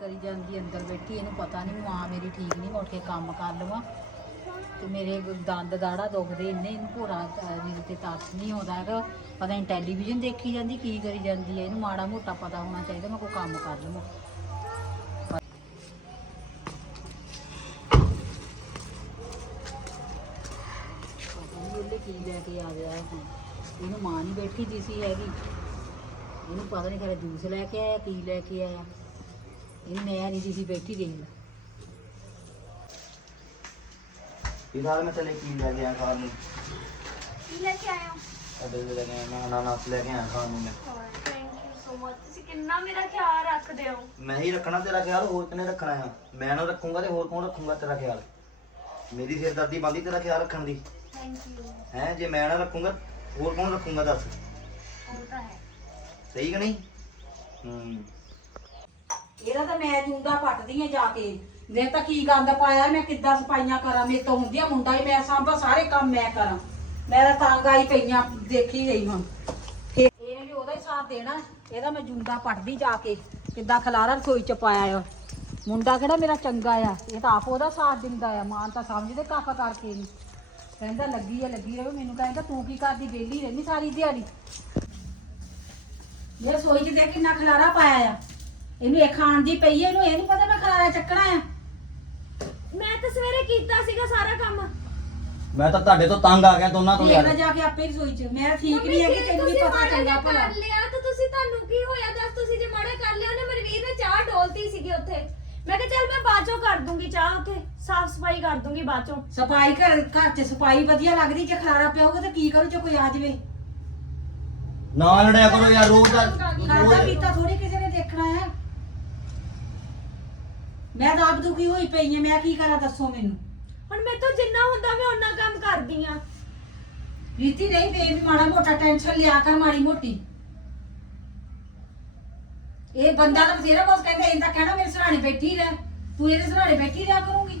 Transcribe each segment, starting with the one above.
ਕਰੀ ਜਾਂਦੀ ਅੰਦਰ ਬੈਠੀ ਇਹਨੂੰ ਪਤਾ ਨਹੀਂ, ਮਾਂ ਮੇਰੀ ਠੀਕ ਨਹੀਂ, ਮੈਂ ਉੱਠ ਕੇ ਕੰਮ ਕਰ ਲਵਾਂ। ਤੇ ਮੇਰੇ ਦੰਦ ਦਾੜਾ ਦੁਖਦੇ ਇੰਨੇ, ਇਹਨੂੰ ਭੋਰਾ ਮੇਰੇ ਤੇ ਤਰਸ ਨਹੀਂ ਆਉਂਦਾ ਹੈਗਾ। ਪਤਾ ਨਹੀਂ ਟੈਲੀਵਿਜ਼ਨ ਦੇਖੀ ਜਾਂਦੀ, ਕੀ ਕਰੀ ਜਾਂਦੀ ਹੈ, ਇਹਨੂੰ ਮਾੜਾ ਮੋਟਾ ਪਤਾ ਹੋਣਾ ਚਾਹੀਦਾ, ਮੈਂ ਕੋਈ ਕੰਮ ਕਰ ਲਵਾਂ। ਕੀ ਲੈ ਕੇ ਆ ਗਿਆ ਇਹਨੂੰ ਮਾਂ ਨਹੀਂ ਬੈਠੀ ਦੀ ਸੀ ਹੈਗੀ। ਇਹਨੂੰ ਪਤਾ ਨਹੀਂ ਖਰੇ ਜੂਸ ਲੈ ਕੇ ਆਇਆ, ਕੀ ਲੈ ਕੇ ਆਇਆ। ਇਹਨੂੰ ਮੈਂ ਨਹੀਂ ਦੀ ਸੀ ਬੈਠੀ ਦੇਖ ਲੈ ਫਿਲਹਾਲ ਮੈਂ ਚਲੇ ਕੀ ਲੈ ਗਿਆ ਖਾਣ ਨੂੰ? ਕੀ ਲੈ ਕੇ ਆਏ ਹੋ ਅੱਡੇ ਦੇ ਲੈ ਕੇ ਆਇਆ ਮੈਂ ਅਨਾਨਾਸ ਲੈ ਕੇ ਆਇਆ ਖਾਣ ਨੂੰ ਮੈਂ। ਥੈਂਕ ਯੂ ਸੋ ਮਚ ਤੁਸੀਂ ਕਿੰਨਾ ਮੇਰਾ ਖਿਆਲ ਰੱਖਦੇ ਹੋ? ਮੈਂ ਹੀ ਰੱਖਣਾ ਤੇਰਾ ਖਿਆਲ ਹੋਰ ਕਿਨੇ ਰੱਖਣਾ ਆ? ਮੈਂ ਨਾ ਰੱਖੂੰਗਾ ਤੇ ਹੋਰ ਕੌਣ ਰੱਖੂੰਗਾ ਤੇਰਾ ਖਿਆਲ? ਮੇਰੀ ਸਿਰਦਰਦੀ ਬੰਦੀ ਤੇਰਾ ਖਿਆਲ ਰੱਖਣ ਦੀ। ਥੈਂਕ ਯੂ ਹੈ ਜੇ ਮੈਂ ਨਾ ਰੱਖੂੰਗਾ ਹੋਰ ਕੌਣ ਰੱਖੂੰਗਾ ਦੱਸ? ਉਹ ਤਾਂ ਹੈ। ਸਹੀ ਕਿ ਨਹੀਂ? ਹੂੰ। ਇਹਦਾ ਤਾਂ ਮੈਂ ਜੂੰਦਾ ਪੱਟਦੀ ਆ ਜਾ ਕੇ। ਦੇ ਤਾਂ ਕੀ ਗੰਦ ਪਾਇਆ ਮੈਂ, ਕਿੱਦਾਂ ਸਫਾਈਆਂ ਕਰਾਂ? ਮੇਰੇ ਤੋਂ ਆ ਮੁੰਡਾ ਹੀ ਮੈਂ ਸਾਂਭਾ, ਸਾਰੇ ਕੰਮ ਮੈਂ ਕਰਾਂ। ਮੈਂ ਤੰਗ ਆਈ ਪਈਆਂ, ਦੇਖੀ ਗਈ ਹੁਣ। ਫੇਰ ਇਹਨੇ ਵੀ ਉਹਦਾ ਹੀ ਸਾਥ ਦੇਣਾ। ਇਹਦਾ ਮੈਂ ਜੂੰਦਾ ਪੱਟਦੀ ਜਾ ਕੇ। ਕਿੱਦਾਂ ਖਲਾਰਾ ਰਸੋਈ ਚ ਪਾਇਆ ਆ। ਮੁੰਡਾ ਕਿਹੜਾ ਮੇਰਾ ਚੰਗਾ ਆ? ਇਹ ਤਾਂ ਆਪ ਉਹਦਾ ਸਾਥ ਦਿੰਦਾ ਆ। ਮਾਨ ਤਾਂ ਸਮਝਦੇ ਕੱਖ ਕਰਕੇ ਨਹੀਂ ਕਹਿੰਦਾ ਲੱਗੀ ਆ, ਲੱਗੀ ਰਹੋ। ਮੈਨੂੰ ਕਹਿੰਦਾ, ਤੂੰ ਕੀ ਕਰਦੀ? ਵਿਹਲੀ ਰਹਿੰਦੀ ਸਾਰੀ ਦਿਹਾੜੀ? ਇਹ ਰਸੋਈ 'ਚ ਦੇਖ ਕਿੰਨਾ ਖਲਾਰਾ ਪਾਇਆ ਆ। ਇਹਨੂੰ ਇਹ ਖਾਣ ਦੀ ਪਈ ਹੈ ਇਹਨੂੰ ਇਹ ਨਹੀਂ ਪਤਾ ਮੈਂ ਖਲਾਰਾ ਚੱਕਣਾ ਆ। ਮੈਂ ਤਾਂ ਸਵੇਰੇ ਕੀਤਾ ਸੀਗਾ ਸਾਰਾ ਕੰਮ। ਮੈਂ ਤਾਂ ਤੁਹਾਡੇ ਤੋਂ ਤੰਗ ਆ ਗਿਆ ਦੋਨਾਂ ਤੋਂ ਯਾਰ। ਜਾ ਕੇ ਆਪੇ ਹੀ ਰਸੋਈ 'ਚ। ਮੈਂ ਠੀਕ ਮੰਮੀ, ਨਹੀਂ ਹੈਗੀ ਜੇ ਤੈਨੂੰ ਵੀ ਤੁਸੀਂ ਪਤਾ ਮਾੜਾ ਚੰਗਾ ਜਿਹਾ ਭਲਾ। ਕਰ ਲਿਆ ਤਾਂ ਤੁਸੀਂ ਤੁਹਾਨੂੰ ਕੀ ਹੋਇਆ ਦੱਸ ਤੁਸੀਂ ਜੇ ਮਾੜਾ ਕਰ ਲਿਆ ਉਹਨੇ ਮਨਵੀਰ ਨੇ ਚਾਹ ਡੋਲਤੀ ਸੀਗੀ ਉੱਥੇ। ਮੈਂ ਕਿਹਾ ਚੱਲ ਮੈਂ ਬਾਅਦੋਂ ਕਰ ਦੂੰਗੀ ਚਾਹ ਉੱਥੇ ਸਾਫ਼ ਸਫ਼ਾਈ ਕਰ ਦੂੰਗੀ ਬਾਅਦੋਂ ਸਫ਼ਾਈ ਘਰ ਘਰ 'ਚ ਸਫ਼ਾਈ ਵਧੀਆ ਲੱਗਦੀ ਜੇ ਖਲਾਰਾ ਪਿਆ ਹੋਊਗਾ ਤੇ ਕੀ ਕਰੂ ਜੇ ਕੋਈ ਆ ਜਾਵੇ। ਨਾ ਲੜਿਆ ਕਰੋ ਯਾਰ ਰੋਜ਼ ਦਾ ਖਾਦਾ ਰੋਜ਼ ਪੀਤਾ ਥੋੜੀ ਕਿਸੇ ਨੇ ਦੇਖਣਾ ਹੈ ਮੈਂ ਤਾਂ ਆਪ ਦੁਖੀ ਹੋਈ ਪਈ ਹਾਂ ਮੈਂ ਕੀ ਕਰਾਂ ਦੱਸੋ ਮੈਨੂੰ? ਹੁਣ ਮੇਰੇ ਤੋਂ ਜਿੰਨਾ ਹੁੰਦਾ ਮੈਂ ਓਨਾ ਕੰਮ ਕਰਦੀ ਆ। ਰੀਤੀ ਨਹੀਂ ਵੇ ਵੀ ਮਾੜਾ ਮੋਟਾ ਟੈਨਸ਼ਨ ਲਿਆ ਕਰ ਮਾੜੀ ਮੋਟੀ। ਇਹ ਬੰਦਾ ਤਾਂ ਬਥੇਰਾ ਕੁਝ ਕਹਿੰਦਾ ਇਹ ਤਾਂ ਕਹਿਣਾ ਮੇਰੇ ਸਰਾਣੇ ਬੈਠੀ ਰਹਿ ਤੂੰ ਇਹਦੇ ਸਰਾਣੇ ਬੈਠੀ ਰਿਹਾ ਕਰੂੰਗੀ।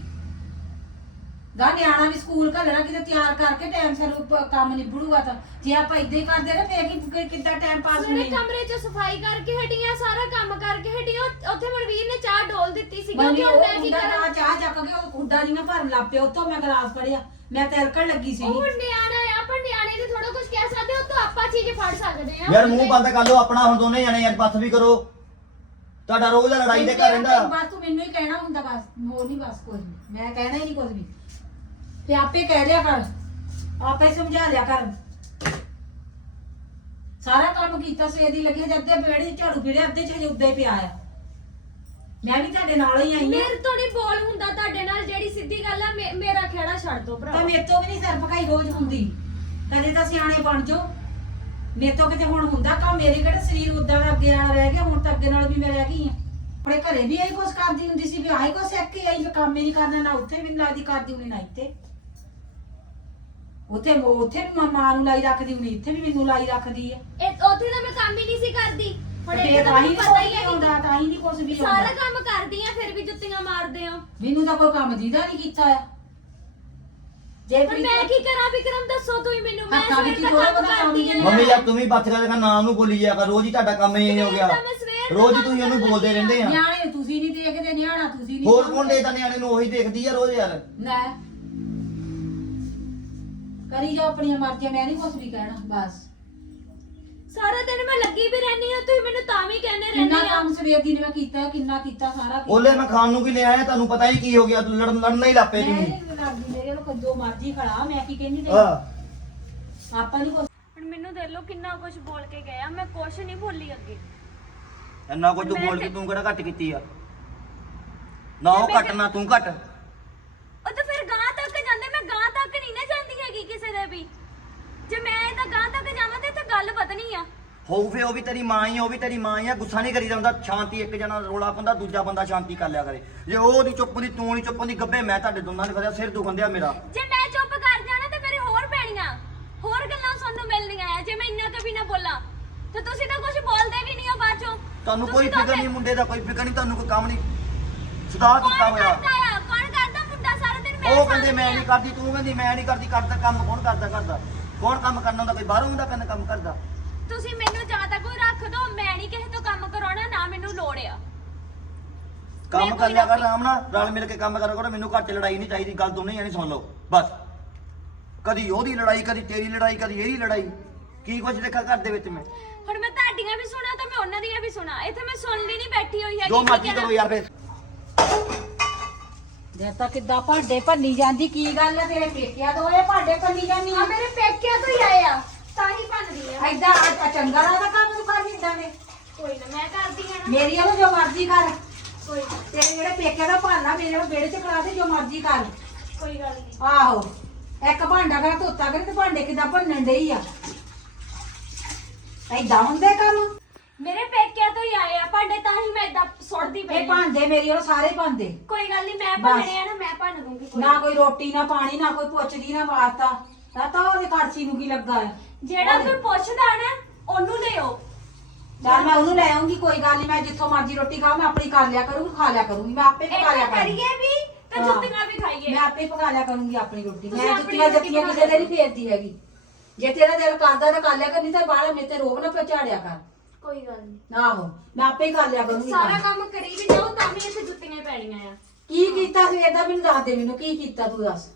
ਗਾ ਨਿਆਣਾ ਵੀ ਸਕੂਲ ਘੱਲਣਾ ਕਿਤੇ ਤਿਆਰ ਕਰਕੇ ਟਾਈਮ ਸਿਰ ਉਹ ਕੰਮ ਨਿਬੜੂਗਾ ਤਾਂ। ਜੇ ਆਪਾਂ ਇਦਾਂ ਹੀ ਕਰਦੇ ਰਹੇ ਫੇਰ ਕੀ ਕਿ- ਕਿੱਦਾਂ ਟਾਈਮ ਪਾਸ ਮੇਰੇ ਹੋਣੀ ਕਮਰੇ 'ਚ ਸਫ਼ਾਈ ਕਰਕੇ ਹਟੀਆਂ ਸਾਰਾ ਕੰਮ ਕਰਕੇ ਹਟੀਆਂ ਉੱਥੇ- ਉੱਥੇ ਮਨਵੀਰ ਨੇ ਚਾਹ ਡੋਲ ਦਿੱਤੀ ਸੀਗੀ ਬੰਦੀ ਕਿ ਉਹ ਮੈਂ ਕੀ ਕਰਾਂ? ਤਾਂ ਚਾਹ ਚੱਕ ਕੇ ਉਹ ਖੁੱਡਾ ਦੀਆਂ ਭਰਨ ਲੱਗ ਪਿਆ ਉੱਥੋਂ ਮੈਂ ਗਲਾਸ ਫੜਿਆ ਮੈਂ ਤਿਲਕਣ ਲੱਗੀ ਸੀ ਉਹ ਨਿਆਣਾ ਆ ਪਰ ਨਿਆਣੇ ਨੂੰ ਥੋੜਾ ਕੁਝ ਕਹਿ ਸਕਦੇ ਹੋ ਤਾਂ ਆਪਾਂ ਚੀਜ਼ ਫੜ ਸਕਦੇ ਆ ਯਾਰ ਮੂੰਹ ਬੰਦ ਕਰ ਲਓ ਆਪਣਾ ਹੁਣ ਦੋਨੇ ਜਣੇ ਯਾਰ ਬੱਸ ਵੀ ਕਰੋ। ਤੁਹਾਡਾ ਰੋਜ਼ ਦਾ ਲੜਾਈ ਦੇ ਘਰ ਰਹਿੰਦਾ। ਬਸ ਤੂੰ ਮੈਨੂੰ ਹੀ ਕਹਿਣਾ ਹੁੰਦਾ ਬਸ ਹੋਰ ਨਹੀਂ ਬਸ ਕੁਝ ਵੀ ਮੈਂ ਕਹਿਣਾ ਹੀ ਨਹੀਂ ਕੁਝ ਵੀ। ਤੇ ਆਪੇ ਕਹਿ ਲਿਆ ਕਰ। ਆਪੇ ਸਮਝਾ ਲਿਆ ਕਰ। ਸਾਰਾ ਕੰਮ ਕੀਤਾ ਸਵੇਰ ਦੀ ਲੱਗੀ ਜਦ ਤੇ ਬੇੜੇ ਝਾੜੂ ਫੇੜੇ ਅੱਧੇ ਚ ਹਜੇ ਉੱਦਾਂ ਹੀ ਪਿਆ ਆ। ਮੈਂ ਵੀ ਤੁਹਾਡੇ ਨਾਲ ਹੀ ਆਈ ਆ। ਮੇਰੇ ਤੋਂ ਨਹੀਂ ਬੋਲ ਹੁੰਦਾ ਤੁਹਾਡੇ ਨਾਲ ਜਿਹੜੀ ਸਿੱਧੀ ਗੱਲ ਆ ਮੇ- ਮੇਰਾ ਖੇੜਾ ਛੱਡ ਦੋ ਭਰਾ। ਤਾਂ ਮੇਰੇ ਤੋਂ ਵੀ ਨਹੀਂ ਸਿਰ ਪਕਾਈ ਰੋਜ਼ ਹੁੰਦੀ। ਕਦੇ ਤਾਂ ਸਿਆਣੇ ਬਣ ਜਾਓ। ਮੇਰੇ ਤੋਂ ਕਿਤੇ ਹੁਣ ਹੁੰਦਾ ਕੰਮ ਮੇਰੇ ਕਿਹੜਾ ਸਰੀਰ ਉਦਾਂ ਦਾ ਅੱਗੇ ਨਾਲ ਰਹਿ ਗਿਆ ਹੁਣ ਤਾਂ ਅੱਗੇ ਨਾਲ ਵੀ ਮੈਂ ਰਹਿ ਗਈ ਆ। ਆਪਣੇ ਘਰੇ ਵੀ ਇਹੀ ਕੁਛ ਕਰਦੀ ਹੁੰਦੀ ਸੀ ਵੀ ਆਹੀ ਕੁਛ ਸਿੱਖ ਕੇ ਆਈ ਵੀ ਕੰਮ ਹੀ ਨਹੀਂ ਕਰਨਾ ਨਾ ਉੱਥੇ ਵੀ ਨੀ ਲੱਗਦੀ ਕਰਦੀ ਹੁੰਦੀ ਨਾ ਇੱਥੇ। ਉੱਥੇ ਉੱਥੇ ਵੀ ਮਾਂ- ਮਾਂ ਨੂੰ ਲਾਈ ਰੱਖਦੀ ਹੁੰਦੀ ਇੱਥੇ ਵੀ ਮੈਨੂੰ ਲਾਈ ਰੱਖਦੀ ਆ। ਇਹ ਉੱਥੇ ਤਾਂ ਮੈਂ ਕੰਮ ਹੀ ਨਹੀਂ ਸੀ ਕਰਦੀ। ਹੁਣ ਤੇ ਇੱਥੇ ਤਾਂ ਤਾਂ ਹੀ ਮੈਨੂੰ ਨਹੀਂ ਪਤਾ ਹੀ ਹੈ ਕਿ ਹੁੰਦਾ ਤਾਂ ਹੀ ਨਹੀਂ ਕੁਛ ਵੀ ਸਾਰਾ ਹੁੰਦਾ ਕੰਮ ਕਰਦੀ ਆ ਫਿਰ ਵੀ ਜੁੱਤੀਆਂ ਮਾਰਦੇ ਆ। ਮੈਨੂੰ ਤਾਂ ਕੋਈ ਕੰਮ ਦੀਦਾ ਨਹੀਂ ਕੀਤਾ ਆ। ਜੇ ਪਰ ਮੈਂ ਕੀ ਕਰਾਂ ਵਿਕਰਮ ਦੱਸੋ ਤੁਸੀਂ ਮੈਨੂੰ। ਮੈਂ ਹੱਥਾਂ ਵਿੱਚ ਸਵੇਰ ਹੀ ਦਾ ਥੋੜ੍ਹਾ ਕੰਮ ਬਹੁਤਾ ਕੰਮ ਕਰਦੀ ਆ। ਹੀ ਮੰਮੀ ਯਾਰ ਤੂੰ ਵੀ ਬੱਚ ਕੇ ਦੇਖਾ ਨਾਮ ਨੂੰ ਬੋਲੀ ਜਾਇਆ ਕਰ ਰੋਜ਼ ਹੀ ਤੁਹਾਡਾ ਕੰਮ ਇਹ ਹੋ ਗਿਆ। ਸਵੇਰ ਦਾ ਮੈਂ ਸਵੇਰ ਦਾ ਰੋਜ਼ ਹੀ ਤੁਸੀਂ ਉਹਨੂੰ ਬੋਲਦੇ। ਰਹਿੰਦੇ ਆ। ਨਿਆਣੇ ਤੁਸੀਂ ਨਹੀਂ ਦੇਖਦੇ ਨਿਆਣਾ ਤੁਸੀਂ ਨਹੀਂ ਹੋਰ ਕੌਣ ਦੇਖਦਾ ਨਿਆਣੇ ਨੂੰ ਉਹੀ ਦੇਖਦੀ ਆ ਰੋਜ਼ ਯਾਰ। ਲੈ ਕਰੀ ਜਾ ਆਪਣੀਆਂ ਮਰਜ਼ੀਆਂ ਮੈਂ ਨਹੀਂ ਕੁਝ ਵੀ ਕਹਿਣਾ ਬਸ। ਸਾਰਾ ਦਿਨ ਮੈਂ ਲੱਗੀ ਵੀ ਰਹਿਣੀ ਆ ਤੁਸੀਂ ਮੈਨੂੰ ਤਾਂ ਵੀ ਕਹਿੰਦੇ ਕਿੰਨਾ ਰਹਿੰਦੇ ਆ। ਕੰਮ ਸਵੇਰ ਦੀ ਨੇ ਮੈਂ ਕੀਤਾ ਕਿੰਨਾ ਕੀਤਾ ਸਾਰਾ ਕੀਤਾ। ਉਹਲੇ ਮੈਂ ਖਾਣ ਨੂੰ ਕੀ ਲਿਆਇਆ ਤੁਹਾਨੂੰ ਪਤਾ ਹੀ ਕੀ ਹੋ ਗਿਆ ਤੂੰ ਲੜਨ ਲੜਨਾ ਹੀ ਲੱਪੇ ਮੈਂ ਤੁਸੀਂ। ਨਹੀਂ ਲੜਦੀ ਮੇਰੇ ਨਾਲ ਕੋਈ ਜੋ ਮਰਜ਼ੀ ਖੜਾ ਮੈਂ ਕੀ ਕਹਿੰਦੀ ਤੇ ਹਾਂ। ਆਪਾਂ ਨਹੀਂ ਕੁਝ ਹੁਣ ਮੈਨੂੰ ਦੇਖ ਲਓ ਕਿੰਨਾ ਕੁਝ ਬੋਲ ਕੇ ਗਿਆ ਮੈਂ ਕੁਝ ਨਹੀਂ ਭੁੱਲੀ ਅੱਗੇ। ਇੰਨਾ ਕੁਝ ਤੂੰ ਬੋਲ ਕੇ ਤੂੰ ਕਿਹੜਾ ਘੱਟ ਕੀਤੀ ਆ? ਨਾ ਉਹ ਘੱਟ ਨਾ ਤੂੰ ਘੱਟ। ਉਹ ਤਾਂ ਫਿਰ ਗਾਂ ਤੱਕ ਜਾਂਦੇ ਮੈਂ ਗਾਂ ਤੱਕ ਨਹੀਂ ਨਾ ਜਾਂਦੀ ਹੈਗੀ ਕਿਸੇ ਦੇ ਵੀ। ਜੇ ਮੈਂ ਇਹਦਾ ਗਾਂ ਤੱਕ ਜਾਵਾਂ ਤੇ ਇੱਥੇ ਗੱਲ ਵਧਣੀ ਆ। ਹੋਊ ਫੇ ਉਹ ਵੀ ਤੇਰੀ ਮਾਂ ਹੀ ਆ, ਉਹ ਵੀ ਤੇਰੀ ਮਾਂ ਹੀ ਆ ਗੁੱਸਾ ਨਹੀਂ ਕਰੀਦਾ ਹੁੰਦਾ ਸ਼ਾਂਤੀ ਇੱਕ ਜਣਾ ਰੋਲਾ ਪਾਉਂਦਾ ਦੂਜਾ ਬੰਦਾ ਸ਼ਾਂਤੀ ਕਰ ਲਿਆ ਕਰੇ। ਜੇ ਉਹ ਨਹੀਂ ਚੁੱਪ ਦੀ ਤੂੰ ਨਹੀਂ ਚੁੱਪ ਦੀ ਗੱਬੇ ਮੈਂ ਤੁਹਾਡੇ ਦੋਨਾਂ ਨੇ ਫੜਿਆ ਸਿਰ ਦੁਖਣ ਦਿਆ ਮੇਰਾ। ਜੇ ਮੈਂ ਚੁੱਪ ਕਰ ਜਾਣਾ ਤੇ ਮੇਰੇ ਹੋਰ ਪੈਣੀਆਂ। ਹੋਰ ਗੱਲਾਂ ਸੁਣਨ ਨੂੰ ਮਿਲਣੀਆਂ ਆ ਜੇ ਮੈਂ ਇੰਨਾ ਕभी ਨਾ ਬੋਲਾਂ। ਤੇ ਤੁਸੀਂ ਤਾਂ ਕੁਝ ਬੋਲਦੇ ਵੀ ਨਹੀਂ ਹੋ ਬਾਅਦ ਚੋਂ। ਤੁਹਾਨੂੰ ਕੋਈ ਤੁਸੀਂ ਤਾਂ ਫਿਕਰ ਨਹੀਂ ਮੁੰਡੇ ਦਾ ਕੋਈ ਫਿਕਰ ਨਹੀਂ ਤੁਹਾਨੂੰ ਕੋਈ ਕੰਮ ਨਹੀਂ। ਸੁਧਾਰ ਕੀਤਾ ਹੋਇਆ ਕਰਦਾ ਆ ਕੌਣ ਕਰਦਾ ਮੁੰਡਾ ਸਾਰਾ ਦਿਨ ਮੈਂ ਉਹ ਕਹਿੰਦੇ ਮੈਂ ਨਹੀਂ ਕਰਦੀ ਤੂੰ ਕਹਿੰਦੀ ਮੈਂ ਨਹੀਂ ਕਰਦੀ ਕਰਦਾ ਕੰਮ ਕੌਣ ਕਰਦਾ ਕਰਦਾ? ਕੌਣ ਕੰਮ ਕਰਨਾ ਹੁੰਦਾ? ਕੋਈ ਬਾਹਰੋਂ ਹੁੰਦਾ ਕਹਿੰਦਾ ਕੰਮ ਕਰਦਾ? ਤੁਸੀਂ ਮੈਨੂੰ ਜਾਂ ਤਾਂ ਕੋਈ ਰੱਖ ਦਿਓ ਮੈਂ ਨਹੀਂ ਕਿਸੇ ਤੋਂ ਕੰਮ ਕਰਾਉਣਾ ਨਾ ਮੈਨੂੰ ਲੋੜ ਆ। ਕੰਮ ਕਰ ਲਿਆ ਕਰ ਆਰਾਮ ਨਾਲ ਰਲ ਮਿਲ ਕੇ ਕੰਮ ਕਰਿਆ ਕਰੋ ਮੈਨੂੰ ਘੱਟ ਲੜਾਈ ਨਹੀਂ ਚਾਹੀਦੀ ਗੱਲ ਦੋਨੇ ਜਾਣੀ ਸੁਣ ਲਓ ਬਸ। ਕਦੀ ਉਹਦੀ ਲੜਾਈ ਕਦੀ ਤੇਰੀ ਲੜਾਈ ਕਦੀ ਇਹਦੀ ਲੜਾਈ ਕੀ ਕੁਝ ਦੇਖਾ ਘਰ ਦੇ ਵਿੱਚ ਮੈਂ? ਹੁਣ ਮੈਂ ਤੁਹਾਡੀਆਂ ਵੀ ਸੁਣਾ ਤਾਂ ਮੈਂ ਉਹਨਾਂ ਦੀਆਂ ਵੀ ਸੁਣਾ ਇੱਥੇ ਮੈਂ ਸੁਣ ਲਈ ਨਹੀਂ ਬੈਠੀ ਹੋਈ ਹੈ ਜੋ ਮਰਜ਼ੀ ਕਰੋ ਯਾਰ ਫੇਰ। ਜੇ ਤਾਂ ਕਿੱਦਾਂ ਭਾਂਡੇ ਭੰਨੀ ਜਾਂਦੀ ਕੀ ਗੱਲ ਹੈ ਤੇਰੇ ਪੇਕਿਆ ਤੋਂ ਇਹ ਭਾਂਡੇ ਭੰਨੀ ਜਾਂਦੀ ਆ? ਮੇਰੇ ਪੇਕਿਆਂ ਤੋਂ ਹੀ ਆਏ ਆ। ਤਾਂ ਹੀ ਰਹੀ ਆ। ਐਦਾਂ ਆ ਚੰਗਾ ਲੱਗਦਾ ਕੰਮ ਕਰ ਇਦਾਂ ਦੇ ਕੋਈ ਨਾ ਮੈਂ ਕਰਦੀ ਆ ਨਾ। ਮੇਰੀ ਵੱਲੋਂ ਜੋ ਮਰਜ਼ੀ ਕਰ। ਕੋਈ ਨਾ। ਤੇਰੇ ਜਿਹੜੇ ਪੇਕਿਆਂ ਦਾ ਭਾਂਡਾ ਮੇਰੇ ਵੱਲ ਵਿਹੜੇ 'ਚ ਕਰਾ ਦੇ ਜੋ ਮਰਜ਼ੀ ਕਰ। ਕੋਈ ਗੱਲ ਨਹੀਂ ਆਹੋ ਇੱਕ ਭਾਂਡਾ ਕਰ ਧੋਤਾ ਕਰੇ ਤੇ ਭਾਂਡੇ ਕਿੱਦਾਂ ਭੰਨਣ ਡਈ ਆ? ਐਦਾਂ ਹੁੰਦੇ ਕੰਮ? ਮੇਰੇ ਪੇਕਿਆਂ ਤੋਂ ਹੀ ਆਏ ਆ ਭਾਂਡੇ ਤਾਂ ਹੀ ਮੈਂ ਇਦਾਂ ਸੁੱਟਦੀ ਪਈ ਇਹ ਆ। ਭਾਂਡੇ ਮੇਰੇ ਵੱਲ ਸਾਰੇ ਭਾਂਡੇ। ਕੋਈ ਗੱਲ ਨਹੀਂ ਮੈਂ ਬਸ। ਭੰਨਣੇ ਆ ਨਾ ਮੈਂ ਭੰਨ ਦੂੰਗੀ ਕੋਈ ਨਾ ਕੋਈ ਰੋਟੀ ਨਾ ਪਾਣੀ ਨਾ ਕੋਈ ਪੁੱਛਦੀ ਨਾ ਵਾਸਤਾ ਤਾਂ ਤਾਂ ਉਹਦੇ ਕੜਛੀ ਨੂੰ ਕੀ ਲੱਗਾ ਹੈ? ਜਿਹੜਾ ਕੋਈ ਪੁੱਛਦਾ ਨਾ ਉਹਨੂੰ ਦਿਓ ਚੱਲ ਮੈਂ ਉਹਨੂੰ ਲੈ ਆਉਂਗੀ ਕੋਈ ਗੱਲ ਨਹੀਂ ਮੈਂ ਜਿੱਥੋਂ ਮਰਜ਼ੀ ਰੋਟੀ ਖਾਵਾਂ ਮੈਂ ਆਪਣੀ ਕਰ ਲਿਆ ਕਰੂੰਗੀ ਖਾ ਲਿਆ ਕਰੂੰਗੀ ਮੈਂ ਆਪੇ ਪਕਾ ਲਿਆ ਇੱਦਾਂ ਕਰੂੰਗੀ। ਕਰੀਏ ਵੀ ਤੇ ਹਾਂ। ਜੁੱਤੀਆਂ ਵੀ ਖਾਈਏ। ਮੈਂ ਆਪੇ ਪਕਾ ਲਿਆ ਕਰੂੰਗੀ ਆਪਣੀ ਰੋਟੀ। ਤੁਸੀਂ ਮੈਂ ਆਪਣੀ ਜੁੱਤੀਆਂ ਰੋਟੀ ਜੱਤੀਆਂ ਕਿਸੇ ਦੇ ਨਹੀਂ ਫੇਰਦੀ ਹੈਗੀ। ਜੇ ਤੇਰਾ ਦਿਲ ਕਰਦਾ ਤਾਂ ਕਰ ਲਿਆ ਕਰ ਨਹੀਂ ਤਾਂ ਬਾਹਰ ਮੇਰੇ ਤੇ ਰੋਬ ਨਾ ਪਹੁੰਚਾੜਿਆ ਕਰ। ਕੋਈ ਗੱਲ ਨਹੀਂ ਆਹੋ ਮੈਂ ਆਪੇ ਕਰ ਲਿਆ ਕਰੂੰਗੀ ਸਾਰਾ ਕੰਮ। ਕੰਮ ਕਰੀ ਵੀ ਜਾਓ ਤਾਂ ਵੀ ਇੱਥੇ ਜੁੱਤੀਆਂ ਹੀ ਪੈਣੀਆਂ ਆ। ਕੀ ਕੀਤਾ ਸਵੇਰ ਦਾ ਮੈਨੂੰ ਦੱਸ ਦੇ ਮੈਨੂੰ ਕੀ ਕੀਤਾ ਤੂੰ ਦੱਸ?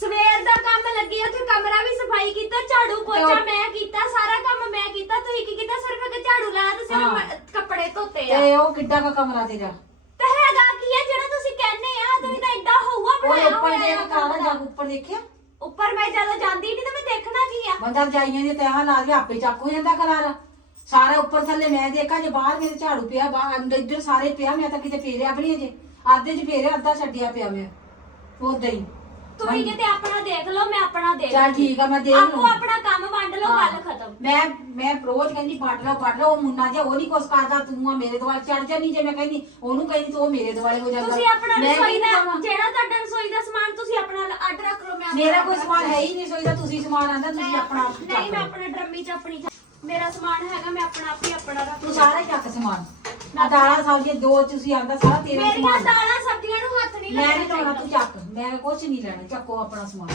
ਸਵੇਰ ਦਾ ਕੰਮ ਲੱਗੀ ਉੱਥੇ ਕਮਰਾ ਵੀ ਸਫ਼ਾਈ ਕੀਤਾ ਝਾੜੂ ਪੋਚਾ ਮੈਂ ਕੀਤਾ ਸਾਰਾ ਕੰਮ ਮੈਂ ਕੀਤਾ ਤੁਸੀਂ ਕੀ ਕੀਤਾ ਸਿਰਫ ਇੱਕ ਝਾੜੂ ਲਾਇਆ ਤੇ ਸਿਰਫ। ਮ- ਕੱਪੜੇ ਧੋਤੇ ਆ। ਤੇ ਉਹ ਕਿੱਡਾ ਕਾ ਕਮਰਾ ਤੇਰਾ? ਤੇ ਹੈਗਾ ਕੀ ਆ ਜਿਹੜਾ ਤੁਸੀਂ ਕਹਿੰਦੇ ਆ ਤੁਸੀਂ ਤਾਂ ਹੋਊਗਾ ਉਹ ਬਣਾਇਆ ਉੱਪਰ ਹੋਇਆ ਦੇਖ ਆ ਕਾਲਾ ਕੰਮ ਜਾ ਦਾ। ਉੱਪਰ ਦੇਖਿਆ? ਉੱਪਰ ਮੈਂ ਜਦੋਂ ਜਾਂਦੀ ਨਹੀਂ ਤਾਂ ਮੈਂ ਦੇਖਣਾ ਕੀ ਆ? ਬੰਦਾ ਜਾਈਆਂ ਦੀ ਤੈਹਾਂ ਲਾ ਕੇ ਆਪੇ ਚੱਕ ਹੋ ਜਾਂਦਾ ਕਰਾਰ ਸਾਰਾ ਉੱਪਰ ਥੱਲੇ ਮੈਂ ਦੇਖਾਂ ਜੇ ਬਾਹਰ ਮੇਰੇ ਝਾੜੂ ਪਿਆ ਬਾਹਰ ਅੰਦਰ ਇੱਧਰ ਸਾਰੇ ਪਿਆ ਮੈਂ ਤਾਂ ਕਿਤੇ ਫੇਰਿਆ ਵੀ ਨਹੀਂ ਅਜੇ ਆਧੇ ਚ ਫੇਰਿਆ ਅੱਧਾ ਛੱਡਿਆ ਪਿਆ ਮੈਂ ਉਦਾਂ ਹੀ ਤੁਸੀਂ ਕਿਤੇ ਆਪਣਾ ਦੇਖ ਲਓ ਮੈਂ ਆਪਣਾ ਦੇਖ ਚੱਲ। ਠੀਕ ਆ ਮੈਂ ਦੇਖ ਆਪੋ। ਆਪਣਾ ਕੰਮ ਵੰਡ ਲਓ। ਗੱਲ ਖਤਮ ਮੈਂ ਮੈਂ ਰੋਜ਼ ਕਹਿੰਦੀ ਪੜ ਲਓ ਪੜ ਲਓ ਉਹ ਮੁੰਨਾ ਜਿਹਾ ਉਹ ਨਹੀਂ ਕੁਛ ਕਰਦਾ ਤੂੰ ਆ ਮੇਰੇ ਦੁਆਲੇ ਚੜ ਜਾਨੀ ਜੇ ਮੈਂ ਕਹਿੰਦੀ ਉਹਨੂੰ ਕਹਿੰਦੀ ਤੂੰ ਉਹ ਮੇਰੇ ਦੁਆਲੇ ਹੋ ਜਾਂਦਾ ਤੁਸੀਂ ਆਪਣਾ ਮੈਂ ਰਸੋਈ ਦਾ? ਜਿਹੜਾ ਤੁਹਾਡਾ ਰਸੋਈ ਦਾ ਸਮਾਨ ਤੁਸੀਂ ਆਪਣਾ ਅੱਡ ਰੱਖ ਲਓ ਮੈਂ ਆਪਣਾ ਮੇਰਾ ਕੋਈ ਸਮਾਨ। ਹੈ ਹੀ ਨਹੀਂ ਸੋਈ ਦਾ ਤੁਸੀਂ ਸਮਾਨ ਆਂਦਾ ਤੁਸੀਂ ਆਪਣਾ ਆਪ ਨਹੀਂ ਚੱਕ ਮੈਂ ਲਓ। ਆਪਣਾ ਡਰਮੀ ਚ ਆਪਣੀ ਚ- ਮੇਰਾ ਸਮਾਨ ਹੈਗਾ ਮੈਂ ਆਪਣਾ ਆਪ ਹੀ ਆਪਣਾ ਰੱਖ ਤੂੰ। ਸਾਰਾ ਹੀ ਚੱਕ ਸਮਾਨ। ਆ ਦਾਲਾਂ ਸਬਜ਼ੀਆਂ ਦੋ ਤੁਸੀਂ ਆਂਦਾ ਸਾਰਾ ਤੇਰਾ ਹੀ ਮੇਰੀਆਂ ਸਮਾਨ ਦਾਲਾਂ ਸਬਜ਼ੀਆਂ ਨੂੰ ਹੱਥ ਨਹੀਂ ਮੈਂ ਨਹੀਂ ਲਾਉਣਾ ਤੂੰ ਚੱਕ। ਮੈਂ ਕੁਛ ਨਹੀਂ ਲੈਣਾ ਚੱਕੋ ਆਪਣਾ ਸਮਾਨ।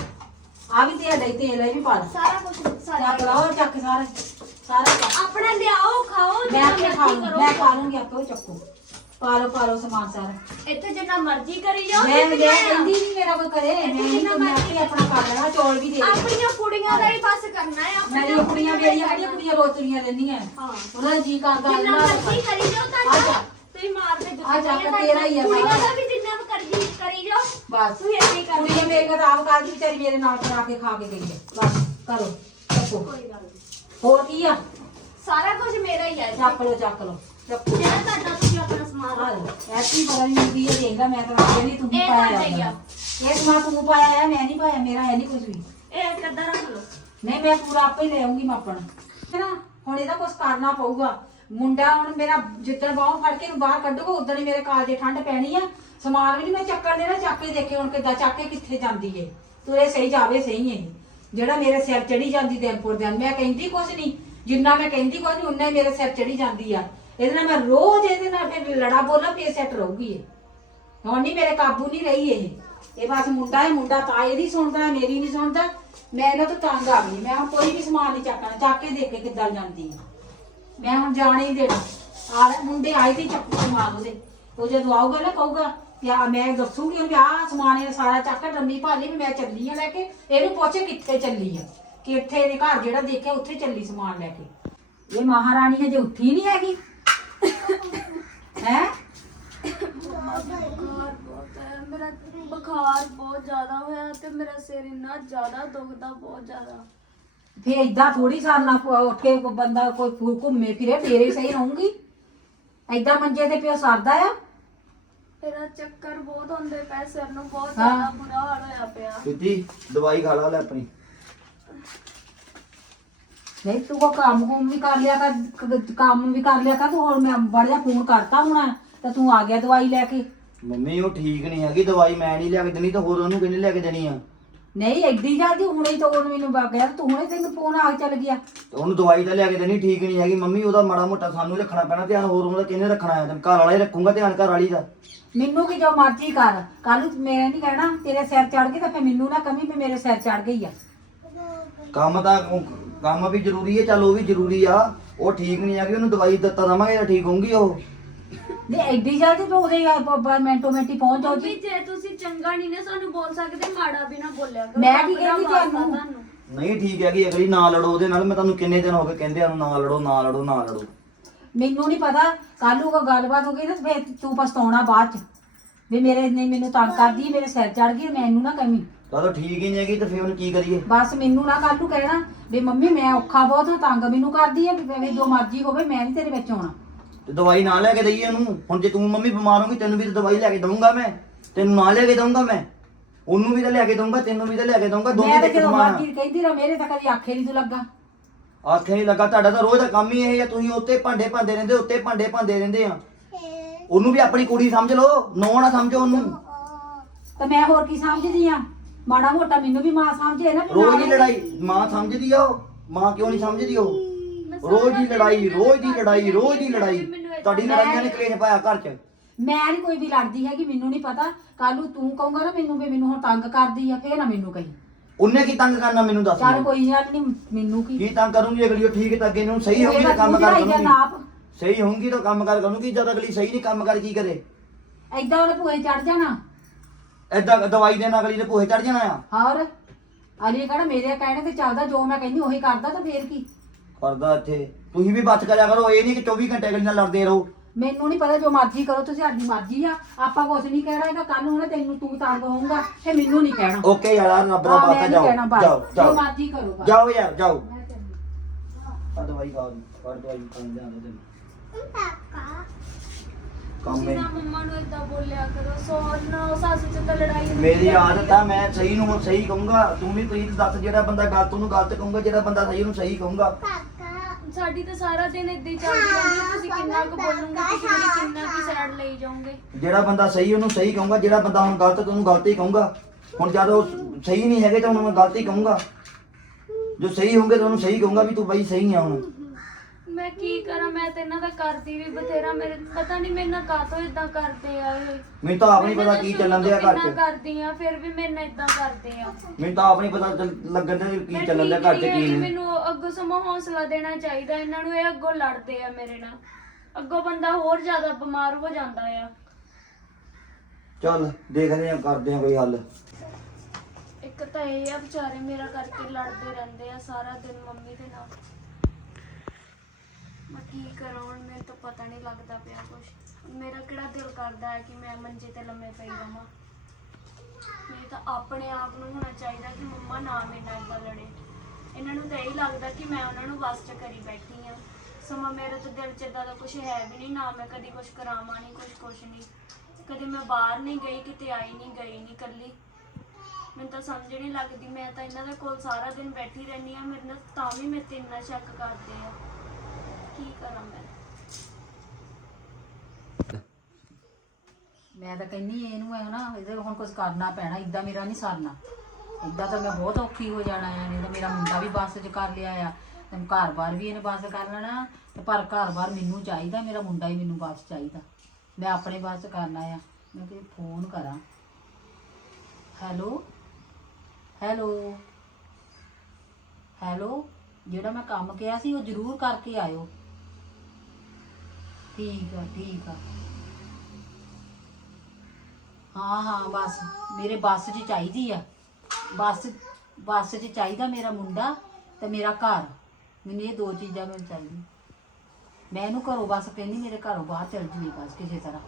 ਆ ਵੀ ਤੇਲ ਲਈ ਤੇਲ ਇਹ ਵੀ ਪਾ ਲੈ। ਸਾਰਾ ਕੁਝ ਸਾਰਾ ਚੱਕ ਲਾਓ ਚੱਕ ਸਾਰਾ ਸਾਰਾ ਚੱਕ ਆਪਣਾ ਲਿਆਓ ਖਾਓ ਮੈਂ ਜਿੰਨਾ ਆਪੇ ਖਾ ਮਰਜ਼ੀ ਲੂੰ ਕਰੋ। ਮੈਂ ਖਾ ਲੂੰਗੀ ਆਪੇ ਉਹ ਚੱਕੋ। ਪਾ ਲਓ ਪਾ ਲਓ ਸਮਾਨ ਸਾਰਾ। ਇੱਥੇ ਜਿੰਨਾ ਮਰਜ਼ੀ ਕਰੀ ਜਾਓ ਮੈਂ ਤੇ ਮੈਂ ਕਹਿੰਦੀ ਨਹੀਂ ਮੇਰਾ ਕੋਈ ਕਰੇ ਮੈਂ ਨਹੀਂ ਜਿੰਨਾ ਮੈਂ ਆਪੇ ਆਪਣਾ ਕਰ ਲੈਣਾ ਚੌਲ ਵੀ ਦੇ ਦੇ। ਆਪਣੀਆਂ ਕੁੜੀਆਂ ਦਾ ਹੀ ਬਸ ਕਰਨਾ ਹੈ ਮੇਰੀਆਂ ਕੁੜੀਆਂ ਮੇਰੀਆਂ ਕਿਹੜੀਆਂ ਕੁੜੀਆਂ ਰੋਤਰੀਆਂ ਰਹਿੰਦੀਆਂ? ਹਾਂ। ਉਹਨਾਂ ਦਾ ਜੀ ਕਰਦਾ ਜਿੰਨਾ ਅੱਲਾ ਮਰਜ਼ੀ ਕਰੀ ਜਾਓ ਆ ਜਾ। ਤੁਸੀਂ ਮਾਰਦੇ ਆ ਜਾ, ਤੇਰਾ ਹੀ ਆ ਕੁੜੀਆਂ ਸਾਰਾ। ਦਾ ਵੀ ਜਿੰਨਾ ਕਰੀ ਕਰੀ ਜਾਓ ਬਸ। ਤੁਸੀਂ ਏਦਾਂ ਹੀ ਕਰਨਾ ਕੁੜੀਆਂ ਮੇਰੇ ਕਿਤਾਬ ਕਾਲਜ ਵਿਚਾਰੀ ਮੇਰੇ ਨਾਲ ਕਰਾ ਕੇ ਖਾ ਕੇ ਗਈ ਹੈ। ਬਸ ਕਰੋ ਚੱਕੋ ਕੋਈ ਗੱਲ ਨਹੀਂ। ਹੋਰ ਕੀ ਆ? ਸਾਰਾ ਕੁਝ ਮੇਰਾ ਹੀ ਹੈ ਇੱਥੇ। ਚੱਕ ਲਓ ਚੱਕ ਲਓ। ਚੱਕੋ ਜਿਹੜਾ ਤੁਹਾਡਾ ਤੁਸੀਂ ਆਪਣਾ ਸਮਾਨ ਆ ਰੱਖੋ। ਲਓ ਐਸੀ ਪਤਾ ਨਹੀਂ ਹੁੰਦੀ ਹੈ ਦੇਖਦਾ ਮੈਂ ਤਾਂ ਇਹ ਨਹੀਂ ਤੂੰ ਇਹ ਪਾਇਆ ਤੁਹਾਡਾ ਹੀ ਆ। ਆਪਣਾ। ਇਹ ਸਮਾਨ ਤੂੰ ਪਾਇਆ ਹੈ ਮੈਂ ਇਹ ਇੱਕ ਰੱਖ ਲਓ ਨਹੀਂ ਮੈਂ ਪੂਰਾ ਆਪੇ ਲੈ ਆਉਂਗੀ ਮਾਪਣ ਹੈ ਹੁਣ ਇਹਦਾ ਕੁਝ ਕਰਨਾ ਪਊਗਾ ਮੁੰਡਾ ਹੁਣ ਮੇਰਾ ਜਿੱਦਣ ਬਾਹੋਂ ਫੜ ਕੇ ਨੂੰ ਬਾਹਰ ਕੱਢੂਗਾ ਉਦੋਂ ਹੀ ਮੇਰੇ ਕਾਲ ਦੇ ਠੰਡ ਪੈਣੀ ਆ ਸਮਾਨ ਵੀ ਨਹੀਂ ਮੈਂ ਚੱਕਣ ਦੇਣਾ, ਚੱਕ ਕੇ ਦੇਖੇ ਹੁਣ ਕਿੱਦਾਂ, ਚੱਕ ਕੇ ਕਿੱਥੇ ਜਾਂਦੀ ਏ ਤੁਰੇ ਸਹੀ ਜਾਵੇ ਸਹੀ ਏ ਜਿਹੜਾ ਮੇਰੇ ਸਿਰ ਚੜੀ ਜਾਂਦੀ ਦਿਨਪੁਰ ਦਿਨ, ਮੈਂ ਕਹਿੰਦੀ ਕੁਝ ਨਹੀਂ ਜਿੰਨਾ ਮੈਂ ਕਹਿੰਦੀ ਕੁਝ ਨਹੀਂ ਉਨਾ ਹੀ ਮੇਰੇ ਸਿਰ ਚੜੀ ਜਾਂਦੀ ਆ ਇਹਦੇ ਨਾਲ ਮੈਂ ਰੋਜ਼ ਇਹਦੇ ਨਾਲ ਫਿਰ ਲੜਾ ਬੋਲਾਂ, ਫੇਰ ਸੈੱਟ ਰਹੂਗੀ ਇਹ। ਹੁਣ ਨਹੀਂ ਮੇਰੇ ਕਾਬੂ ਨਹੀਂ ਰਹੀ ਇਹ। ਇਹ ਬਸ ਮੁੰਡਾ ਹੈ, ਮੁੰਡਾ ਤਾਂ ਇਹਦੀ ਸੁਣਦਾ, ਮੇਰੀ ਨਹੀਂ ਸੁਣਦਾ। ਮੈਂ ਇਹਨਾਂ ਤੋਂ ਤੰਗ ਆ ਗਈ। ਮੈਂ ਹੁਣ ਕੋਈ ਵੀ ਸਮਾਨ ਨਹੀਂ ਚੱਕਣਾ। ਚੱਕ ਕੇ ਦੇਖ ਕੇ ਕਿੱਦਾਂ ਜਾਂਦੀ ਹੈ ਮੈਂ ਹੁਣ ਜਾਣ ਹੀ ਦੇਣਾ। ਆ ਲੈ, ਮੁੰਡੇ ਆਏ ਤੇ ਚੱਕ ਸਮਾਨ ਉਹਦੇ। ਉਹ ਜਦੋਂ ਆਊਗਾ ਨਾ ਕਹੂਗਾ ਕਿ ਆ ਮੈਂ ਦੱਸੂਗੀ ਵੀ ਆਹ ਸਮਾਨ ਇਹ ਸਾਰਾ ਚੱਕ ਕੇ ਡੰਮੀ ਭਾਲੀ ਵੀ ਮੈਂ ਚੱਲੀ ਆ ਲੈ ਕੇ। ਇਹਨੂੰ ਪੁੱਛੇ ਕਿੱਥੇ ਚੱਲੀ ਆ। ਕਿ ਇੱਥੇ ਇਹਦੇ ਘਰ ਜਿਹੜਾ ਦੇਖਿਆ, ਉੱਥੇ ਚੱਲੀ ਸਮਾਨ ਲੈ ਕੇ। ਇਹ ਮਹਾਰਾਣੀ ਹਜੇ ਉੱਠੀ ਨਹੀਂ ਹੈਗੀ। ਹੈ? ਬੁਖਾਰ ਬਹੁਤ ਹੈ ਮੇਰਾ ਬੁਖਾਰ ਬਹੁਤ ਜ਼ਿਆਦਾ ਹੋਇਆ ਤੇ ਮੇਰਾ ਸਿਰ ਇੰਨਾ ਜ਼ਿਆਦਾ ਦੁਖਦਾ ਬਹੁਤ ਜ਼ਿਆਦਾ। ਫੇ ਇਦਾਂ ਥੋੜੀ ਸਰਨਾ ਪ- ਉੱਠ ਕੇ ਕੋਈ ਬੰਦਾ ਕੋਈ ਫੂ- ਘੁੰਮੇ ਫਿਰੇ ਫੇਰੇ ਸਹੀ ਰਹੂੰਗੀ? ਇਦਾਂ ਮੰਜੇ ਤੇ ਪਿਓ ਸਰਦਾ ਆ? ਮੇਰਾ ਚੱਕਰ ਬਹੁਤ ਹੁੰਦੇ ਪਏ ਸਿਰ ਨੂੰ ਬਹੁਤ ਹਾਂ। ਜ਼ਿਆਦਾ ਬੁਰਾ ਹਾਲ ਹੋਇਆ ਪਿਆ। ਸਿੱਧੀ ਦਵਾਈ ਖਾ ਲਾ ਲੈ ਆਪਣੀ। ਨਹੀਂ ਤੂੰ ਕੋ ਕੰਮ ਕੁਮ ਵੀ ਕਰ ਲਿਆ ਕਰ ਕ- ਕੰਮ ਵੀ ਕਰ ਲਿਆ ਕਰ ਤੂੰ ਹੁਣ ਮੈਂ ਬੜ ਜਾ ਫੋਨ ਕਰਤਾ ਹੋਣਾ ਤਾਂ ਤੂੰ ਆ ਗਿਆ ਦਵਾਈ ਲੈ ਕੇ। ਮੰਮੀ ਉਹ ਠੀਕ ਨਹੀਂ ਹੈਗੀ ਦਵਾਈ ਮੈਂ ਨਹੀਂ ਲਿਆ ਕੇ ਦੇਣੀ ਤਾਂ ਹੋਰ ਉਹਨੂੰ ਕਿਹਨੇ ਲਿਆ ਕੇ ਦੇਣੀ ਆ? ਨਹੀਂ ਐਡੀ ਜਲਦੀ ਹੁਣੇ ਹੀ ਤੋੜ ਮੈਨੂੰ ਬਾ ਗਿਆ ਤੂੰ ਹੁਣੇ ਤੈਨੂੰ ਫੋਨ ਆ ਕੇ ਚੱਲ ਗਿਆ। ਤੇ ਉਹਨੂੰ ਦਵਾਈ ਤਾਂ ਲਿਆ ਕੇ ਦੇਣੀ ਠੀਕ ਨਹੀਂ ਹੈਗੀ। ਮੰਮੀ ਉਹਦਾ ਮਾੜਾ ਮੋਟਾ ਸਾਨੂੰ ਹੀ ਰੱਖਣਾ ਪੈਣਾ ਧਿਆਨ ਹੋਰ ਉਹਦਾ ਕਿਹਨੇ ਰੱਖਣਾ ਹੈ ਤੇ ਘਰ ਵਾਲਾ ਹੀ ਰੱਖੂਗਾ ਧਿਆਨ ਘਰ ਵਾਲੀ ਦਾ। ਮੈਨੂੰ ਕੀ ਜੋ ਮਰਜ਼ੀ ਕਰ ਕੱਲ ਨੂੰ ਮੈਂ ਨਹੀਂ ਕਹਿਣਾ ਤੇਰੇ ਸਿਰ ਚੜ ਗਈ ਤਾਂ ਫੇ ਮੈਨੂੰ ਨਾ ਕਮੀ ਵੀ ਮੇਰੇ ਸਿਰ ਚੜ ਗਈ ਆ। ਕੰਮ ਤਾਂ ਉਹ- ਕੰਮ ਵੀ ਜ਼ਰੂਰੀ ਹੈ ਚੱਲ ਉਹ ਵੀ ਜ਼ਰੂਰੀ ਆ। ਉਹ ਠੀਕ ਨਹੀਂ ਹੈਗੀ ਉਹਨੂੰ ਦਵਾਈ ਦਿੱਤਾ ਦਵਾਂਗੇ ਤਾਂ ਠੀਕ ਹੋਊਗੀ ਉਹ। ਨਹੀਂ ਐਡੀ ਜਲਦੀ ਤੂੰ ਉਹਦੇ ਬ- ਮਿੰਟੋ ਮਿੰਟੀ ਪਹੁੰਚ ਜਾਓ ਜੀ ਜੇ ਤੁਸੀਂ ਚੰਗਾ ਨਹੀਂ ਨਾ ਸਾਨੂੰ ਬੋਲ ਸਕਦੇ ਮਾੜਾ ਵੀ ਨਾ ਬੋਲਿਆ ਕਰੋ ਮੈਂ ਕੀ ਕਹਿੰਦੀ ਤੁਹਾਨੂੰ? ਨਹੀਂ ਠੀਕ ਹੈਗੀ ਅਗਲੀ ਨਾ ਲੜੋ ਉਹਦੇ ਨਾਲ ਮੈਂ ਤੁਹਾਨੂੰ ਕਿੰਨੇ ਦਿਨ ਹੋ ਗਏ ਕਹਿੰਦੇ ਆ ਨੂੰ ਨਾ ਲੜੋ ਨਾ ਲੜੋ ਨਾ ਲੜੋ। ਮੈਨੂੰ ਨਹੀਂ ਪਤਾ ਕੱਲ ਨੂੰ ਕੋਈ ਗੱਲਬਾਤ ਹੋ ਗਈ ਨਾ ਫੇਰ ਤੂੰ ਪਛਤਾਉਣਾ ਬਾਅਦ ਚ। ਵੀ ਮੇਰੇ ਨੇ ਮੈਨੂੰ ਤੰਗ ਕਰਦੀ ਮੇਰੇ ਸਿਰ ਚੜ ਗਈ ਮੈਨੂੰ ਨਾ ਕਮੀ ਤਾਂ ਠੀਕ ਹੀ ਨਹੀਂ ਹੈਗੀ ਤੇ ਫਿਰ ਉਹਨੂੰ ਕੀ ਕਰੀਏ? ਬਸ ਮੈਨੂੰ ਨਾ ਕੱਲ ਨੂੰ ਕਹਿਣਾ ਵੀ ਮੰਮੀ ਮੈਂ ਔਖਾ ਬਹੁਤ ਹਾਂ ਤੰਗ ਮੈਨੂੰ ਕਰਦੀ ਹੈ ਵੀ ਜੋ ਮਰਜ਼ੀ ਹੋਵੇ ਮੈਂ ਨਹੀਂ ਤੇਰੇ ਵਿੱਚ ਆਉਣਾ। ਤੇ ਦਵਾਈ ਨਾ ਲੈ ਕੇ ਦਈਏ ਉਹਨੂੰ। ਹੁਣ ਜੇ ਤੂੰ ਮੰਮੀ ਬਿਮਾਰ ਹੋਗੀ ਤੈਨੂੰ ਵੀ ਤਾਂ ਦਵਾਈ ਲੈ ਕੇ ਦਊਂਗਾ ਮੈਂ। ਤੈਨੂੰ ਨਾ ਲੈ ਕੇ ਦਊਂਗਾ ਮੈਂ। ਉਹਨੂੰ ਵੀ ਤਾਂ ਲੈ ਕੇ ਦਊਂਗਾ ਤੈਨੂੰ ਵੀ ਤਾਂ ਲੈ ਕੇ ਦਊਂਗਾ ਦੋਵੇਂ ਮੈਂ ਤਾਂ ਦੇ ਜਦੋਂ ਮਰਜ਼ੀ ਕਹਿੰਦੀ ਰਹਾ ਮੇਰੇ ਤਾਂ ਕਦੀ ਆਖੇ ਨਹੀਂ ਤੂੰ ਲੱਗਾ। ਆਖੇ ਨਹੀਂ ਲੱਗਾ ਤੁਹਾਡਾ ਤਾਂ ਰੋਜ਼ ਦਾ ਕੰਮ ਹੀ ਇਹ ਹੈ ਤੁਸੀਂ ਉੱਤੇ ਭਾਂਡੇ ਭਾਂਦੇ ਰਹਿੰਦੇ ਉੱਤੇ ਭਾਂਡੇ ਭਾਂਦੇ ਰਹਿੰਦੇ ਆ। ਉਹਨੂੰ ਵੀ ਆਪਣੀ ਕੁੜੀ ਸਮਝ ਲਓ ਨੌ ਨਾ ਸਮਝੋ ਉਹਨੂੰ। ਤੇ ਮੈਂ ਹੋਰ ਕੀ ਸਮਝਦੀ ਆ? ਮਾੜਾ ਮੋਟਾ ਮੈਨੂੰ ਵੀ ਮਾਂ ਸਮਝੇ ਨਾ ਵੀ ਰੋਜ਼ ਦੀ ਲੜਾਈ ਮਾਂ ਸਮਝਦੀ ਆ ਉਹ ਮਾਂ ਕਿਉਂ ਨਹੀਂ ਸਮਝਦੀ ਉਹ? ਰੋਜ਼ ਦੀ ਲੜਾਈ ਰੋਜ਼ ਦੀ ਲੜਾਈ ਰੋਜ਼ ਦੀ ਲੜਾਈ। ਤੁਹਾਡੀ ਲੜਾਈਆਂ ਨੇ ਕਲੇਸ਼ ਪਾਇਆ ਘਰ 'ਚ? ਮੈਂ ਨਹੀਂ ਕੋਈ ਵੀ ਲੜਦੀ ਹੈਗੀ ਮੈਨੂੰ ਨਹੀਂ ਪਤਾ। ਕੱਲ ਨੂੰ ਤੂੰ ਕਹੂੰਗਾ ਨਾ ਮੈਨੂੰ ਵੀ ਮੈਨੂੰ ਹੁਣ ਤੰਗ ਕਰਦੀ ਆ ਫੇਰ ਨਾ ਮੈਨੂੰ ਕਹੀ। ਉਹਨੇ ਕੀ ਤੰਗ ਕਰਨਾ ਮੈਨੂੰ ਦੱਸ ਚੱਲ ਕੋਈ ਗੱਲ ਨਹੀਂ ਮੈਨੂੰ ਕੀ? ਕੀ ਤੰਗ ਕਰੂੰਗੀ ਅਗਲੀ ਉਹ ਠੀਕ ਤਾਂ ਅੱਗੇ ਇਹਨੂੰ ਸਹੀ ਹੋਊਗੀ ਤਾਂ ਕੰਮ ਕਰ ਕਰੂੰਗੀ। ਸਹੀ ਹੋਊਗੀ ਤਾਂ ਕੰਮ ਕਰ ਕਰੂੰਗੀ ਜਦ ਅਗਲੀ ਸਹੀ ਨਹੀਂ ਕੰਮ ਕਰ ਕੀ ਕਰੇ? ਐਦਾਂ ਉਹਨੇ ਭੂਏ ਚੜ ਜਾਣਾ। ਐਦਾਂ ਦਵਾਈ ਦੇਣ ਅਗਲੀ ਦੇ ਭੂਹੇ ਚੜ ਜਾਣਾ ਆ। ਹੋਰ? ਅਲੀ ਕਹਿੰਦਾ ਮੇਰੇ ਕਹਿਣੇ ਤੇ ਚੱਲਦਾ ਜੋ ਮੈਂ ਕਹਿੰਦੀ ਉਹੀ ਕਰਦਾ ਤਾਂ ਫੇਰ ਕੀ? ਕਰਦਾ ਇੱਥੇ। ਤੁਸੀਂ ਵੀ ਬਚ ਕਰਿਆ ਕਰੋ ਇਹ ਨਹੀਂ ਕਿ 24 ਘੰਟੇ ਅਗਲੀ ਨਾਲ ਲੜਦੇ ਰਹੋ। ਮੈਨੂੰ ਨਹੀਂ ਪਤਾ ਜੋ ਮਰਜ਼ੀ ਕਰੋ ਤੁਸੀਂ ਸਾਡੀ ਮਰਜ਼ੀ ਆ। ਆਪਾਂ ਕੁਝ ਨਹੀਂ ਕਹਿਣਾ ਹੈਗਾ ਕੱਲ ਨੂੰ ਨਾ ਤੈਨੂੰ ਤੂੰ ਤੰਗ ਹੋਊਗਾ ਤੇ ਮੈਨੂੰ ਨਹੀਂ ਕਹਿਣਾ। ਓਕੇ ਯਾਰ ਰੱਬ ਦਾ ਹਾਂ, ਮੈਂ ਬਾਤਾ ਨਹੀਂ ਕਹਿਣਾ ਜਾਓ ਬਸ। ਜਾਓ ਜੋ ਜਾਓ। ਮਰਜ਼ੀ ਕਰੋ ਬਸ। ਜਾਓ ਯਾਰ ਜਾਓ। ਮੈਂ ਚੱਲੀ। ਆ ਦਵਾਈ ਖਾ ਫੜ ਦਵਾਈ ਖਾਣ ਜਾਂਦੇ ਤੈਨੂੰ ਕੰਮ ਤੁਸੀਂ ਹੈ। ਨਾ ਮੰਮਾ ਨੂੰ ਇਦਾਂ ਬੋਲਿਆ ਕਰੋ ਸੌ ਨਾ ਉਹ ਸੱਸ ਚ ਤਾਂ ਲੜਾਈ ਹੁੰਦੀ ਮੇਰੀ ਹੈ। ਆਦਤ ਆ ਮੈਂ ਸਹੀ ਨੂੰ ਸਹੀ ਕਹੂੰਗਾ ਤੂੰ ਵੀ ਪ੍ਰੀਤ ਦੱਸ ਜਿਹੜਾ ਬੰਦਾ ਗਲਤ ਉਹਨੂੰ ਗਲਤ ਕਹੂੰਗਾ ਜਿਹੜਾ ਬੰਦਾ ਸਹੀ ਉਹਨੂੰ ਸਹੀ ਕਹੂੰਗਾ। ਸਾਡੀ ਤਾਂ ਸਾਰਾ ਦਿਨ ਏਦਾਂ ਹੀ ਚੱਲਦੀ ਰਹਿੰਦੀ ਹੈ ਤੁਸੀਂ ਕਿੰਨਾ ਕੁ ਬੋਲੋਗੇ ਤੁਸੀਂ ਮੇਰੀ ਕਿੰਨਾ ਕੁ ਸਾਈਡ ਲਈ ਜਾਓਗੇ। ਜਿਹੜਾ ਬੰਦਾ ਸਹੀ ਉਹਨੂੰ ਸਹੀ ਕਹੂੰਗਾ ਜਿਹੜਾ ਬੰਦਾ ਹੁਣ ਗਲਤ ਤੇ ਉਹਨੂੰ ਗਲਤ ਹੀ ਕਹੂੰਗਾ। ਹੁਣ ਜਦ ਉਹ ਸਹੀ ਨਹੀਂ ਹੈਗੇ ਤਾਂ ਉਹਨੂੰ ਮੈਂ ਗਲਤ ਹੀ ਕਹੂੰਗਾ। ਜੋ ਸਹੀ ਹੋਣਗੇ ਤਾਂ ਉਹਨੂੰ ਸਹੀ ਕਹੂੰਗਾ ਵੀ ਤੂੰ ਬਈ ਸਹੀ ਆ ਹੁਣ। ਮੈਂ ਕੀ ਕਰਾਂ? ਮੈਂ ਤਾਂ ਇਹਨਾਂ ਦਾ ਕਰਦੀ ਵੀ ਬਥੇਰਾ। ਮੇਰੇ ਪਤਾ ਨਹੀਂ ਮੇਰੇ ਨਾਲ ਕਾਤੋਂ ਇਦਾਂ ਕਰਦੇ ਆ ਇਹ। ਮੈਨੂੰ ਤਾਂ ਆਪ ਨਹੀਂ ਪਤਾ ਕੀ ਚੱਲਣ ਦਿਆ ਘਰ 'ਚ। ਕਰਦੀ ਆ ਫਿਰ ਵੀ ਮੇਰੇ ਨਾਲ ਇਦਾਂ ਕਰਦੇ ਆ। ਮੈਨੂੰ ਤਾਂ ਆਪ ਨਹੀਂ ਪਤਾ ਚੱਲ- ਲੱਗਣ ਦਿਆ ਕੀ ਚੱਲਣ ਦਿਆ ਘਰ 'ਚ ਕੀ ਨਹੀਂ। ਮੈਨੂੰ ਅੱਗੋਂ ਸਮਾਂ ਹੌਸਲਾ ਦੇਣਾ ਚਾਹੀਦਾ। ਇਹਨਾਂ ਨੂੰ ਇਹ ਅੱਗੋਂ ਲੜਦੇ ਆ ਮੇਰੇ ਨਾਲ। ਅੱਗੋਂ ਬੰਦਾ ਹੋਰ ਜ਼ਿਆਦਾ ਬਿਮਾਰ ਹੋ ਜਾਂਦਾ ਆ। ਚੱਲ ਦੇਖਦੇ ਆ ਕਰਦੇ ਆ ਕੋਈ ਹੱਲ। ਇੱਕ ਤਾਂ ਇਹ ਆ ਵਿਚਾਰੇ ਮੇਰਾ ਕਰਕੇ ਲੜਦੇ ਰਹਿੰਦੇ ਆ ਸਾਰਾ ਦਿਨ ਮੰਮੀ ਦੇ ਨਾਲ। ਮੈਂ ਕੀ ਕਰਾਂ ਹੁਣ? ਮੈਨੂੰ ਤਾਂ ਪਤਾ ਨਹੀਂ ਲੱਗਦਾ ਪਿਆ ਕੁਝ ਮੇਰਾ ਕਿਹੜਾ ਦਿਲ ਕਰਦਾ ਹੈ ਕਿ ਮੈਂ ਮੰਜੇ ਤੇ ਲੰਮੇ ਪਈ ਰਵਾਂ। ਮੈਨੂੰ ਤਾਂ ਆਪਣੇ ਆਪ ਨੂੰ ਹੋਣਾ ਚਾਹੀਦਾ ਕਿ ਮੰਮਾ ਨਾ ਮੇਰੇ ਨਾਲ ਏਦਾਂ ਲੜੇ। ਇਹਨਾਂ ਨੂੰ ਤਾਂ ਇਹ ਲੱਗਦਾ ਕਿ ਮੈਂ ਉਹਨਾਂ ਨੂੰ ਵਸ ਚ ਕਰੀ ਬੈਠੀ ਆ ਸਮਾਂ ਮੇਰੇ ਤਾਂ ਦਿਲ ਚ ਏਦਾਂ ਦਾ ਕੁਝ ਹੈ ਵੀ ਨਹੀਂ, ਨਾ ਮੈਂ ਕਦੀ ਕੁਝ ਕਰਾਵਾਂ ਨਹੀਂ ਕੁਝ ਕੁਝ ਨਹੀਂ। ਕਦੇ ਮੈਂ ਬਾਹਰ ਨਹੀਂ ਗਈ, ਕਿਤੇ ਆਈ ਨਹੀਂ, ਗਈ ਨਹੀਂ ਕੱਲੀ ਮੈਨੂੰ ਤਾਂ ਸਮਝ ਨਹੀਂ ਲੱਗਦੀ, ਮੈਂ ਤਾਂ ਇਹਨਾਂ ਦੇ ਕੋਲ ਸਾਰਾ ਦਿਨ ਬੈਠੀ ਰਹਿੰਦੀ ਆ ਮੇਰੇ ਨਾਲ ਤਾਂ ਵੀ ਮੇਰੇ ਤੇ ਇੰਨਾ ਸ਼ੱਕ ਕਰਦੇ ਆ। ਕੀ ਕਰਾਂ ਮੈਂ ਮੈਂ ਤਾਂ ਕਹਿੰਨੀ ਇਹਨੂੰ ਹੈ ਨਾ, ਇਹਦੇ ਹੁਣ ਕੁਝ ਕਰਨਾ ਪੈਣਾ ਇਦਾਂ ਮੇਰਾ ਨਹੀਂ ਸਰਨਾ। ਇਦਾਂ ਤਾਂ ਮੈਂ ਬਹੁਤ ਔਖੀ ਹੋ ਜਾਣਾ ਆ, ਨਹੀਂ ਤਾਂ ਮੇਰਾ ਮੁੰਡਾ ਵੀ ਬੱਸ 'ਚ ਕਰ ਲਿਆ ਆ, ਤੇ ਘਰ-ਬਾਰ ਵੀ ਇਹਨੇ ਬੱਸ ਕਰ ਲੈਣਾ, ਤੇ ਪਰ ਘਰ-ਬਾਰ ਮੈਨੂੰ ਚਾਹੀਦਾ, ਮੇਰਾ ਮੁੰਡਾ ਹੀ ਮੈਨੂੰ ਬੱਸ ਚਾਹੀਦਾ। ਮੈਂ ਆਪਣੇ ਬੱਸ 'ਚ ਕਰਨਾ ਆ, ਮੈਂ ਕਿ ਫੋਨ ਕਰਾਂ। ਹੈਲੋ? ਹੈਲੋ? ਹੈਲੋ? ਜਿਹੜਾ ਮੈਂ ਕੰਮ ਕਿਹਾ ਸੀ, ਉਹ ਜ਼ਰੂਰ ਕਰਕੇ ਆਇਓ। ਠੀਕ ਆ ਠੀਕ ਆ। ਹਾਂ ਹਾਂ, ਬਸ। ਮੇਰੇ ਬੱਸ 'ਚ ਚਾਹੀਦੀ ਆ। ਬੱਸ ਬੱਸ 'ਚ ਚਾਹੀਦਾ ਮੇਰਾ ਮੁੰਡਾ ਤੇ ਮੇਰਾ ਘਰ। ਮੈਨੂੰ ਇਹ ਦੋ ਚੀਜ਼ਾਂ ਮੈਨੂੰ ਚਾਹੀਦੀ ਮੈਂ ਇਹਨੂੰ ਘਰੋਂ ਬਸ ਕਹਿੰਦੀ, ਮੇਰੇ ਘਰੋਂ ਬਾਹਰ ਚਲ ਜੂਗੀ ਬਸ ਕਿਸੇ ਤਰ੍ਹਾਂ।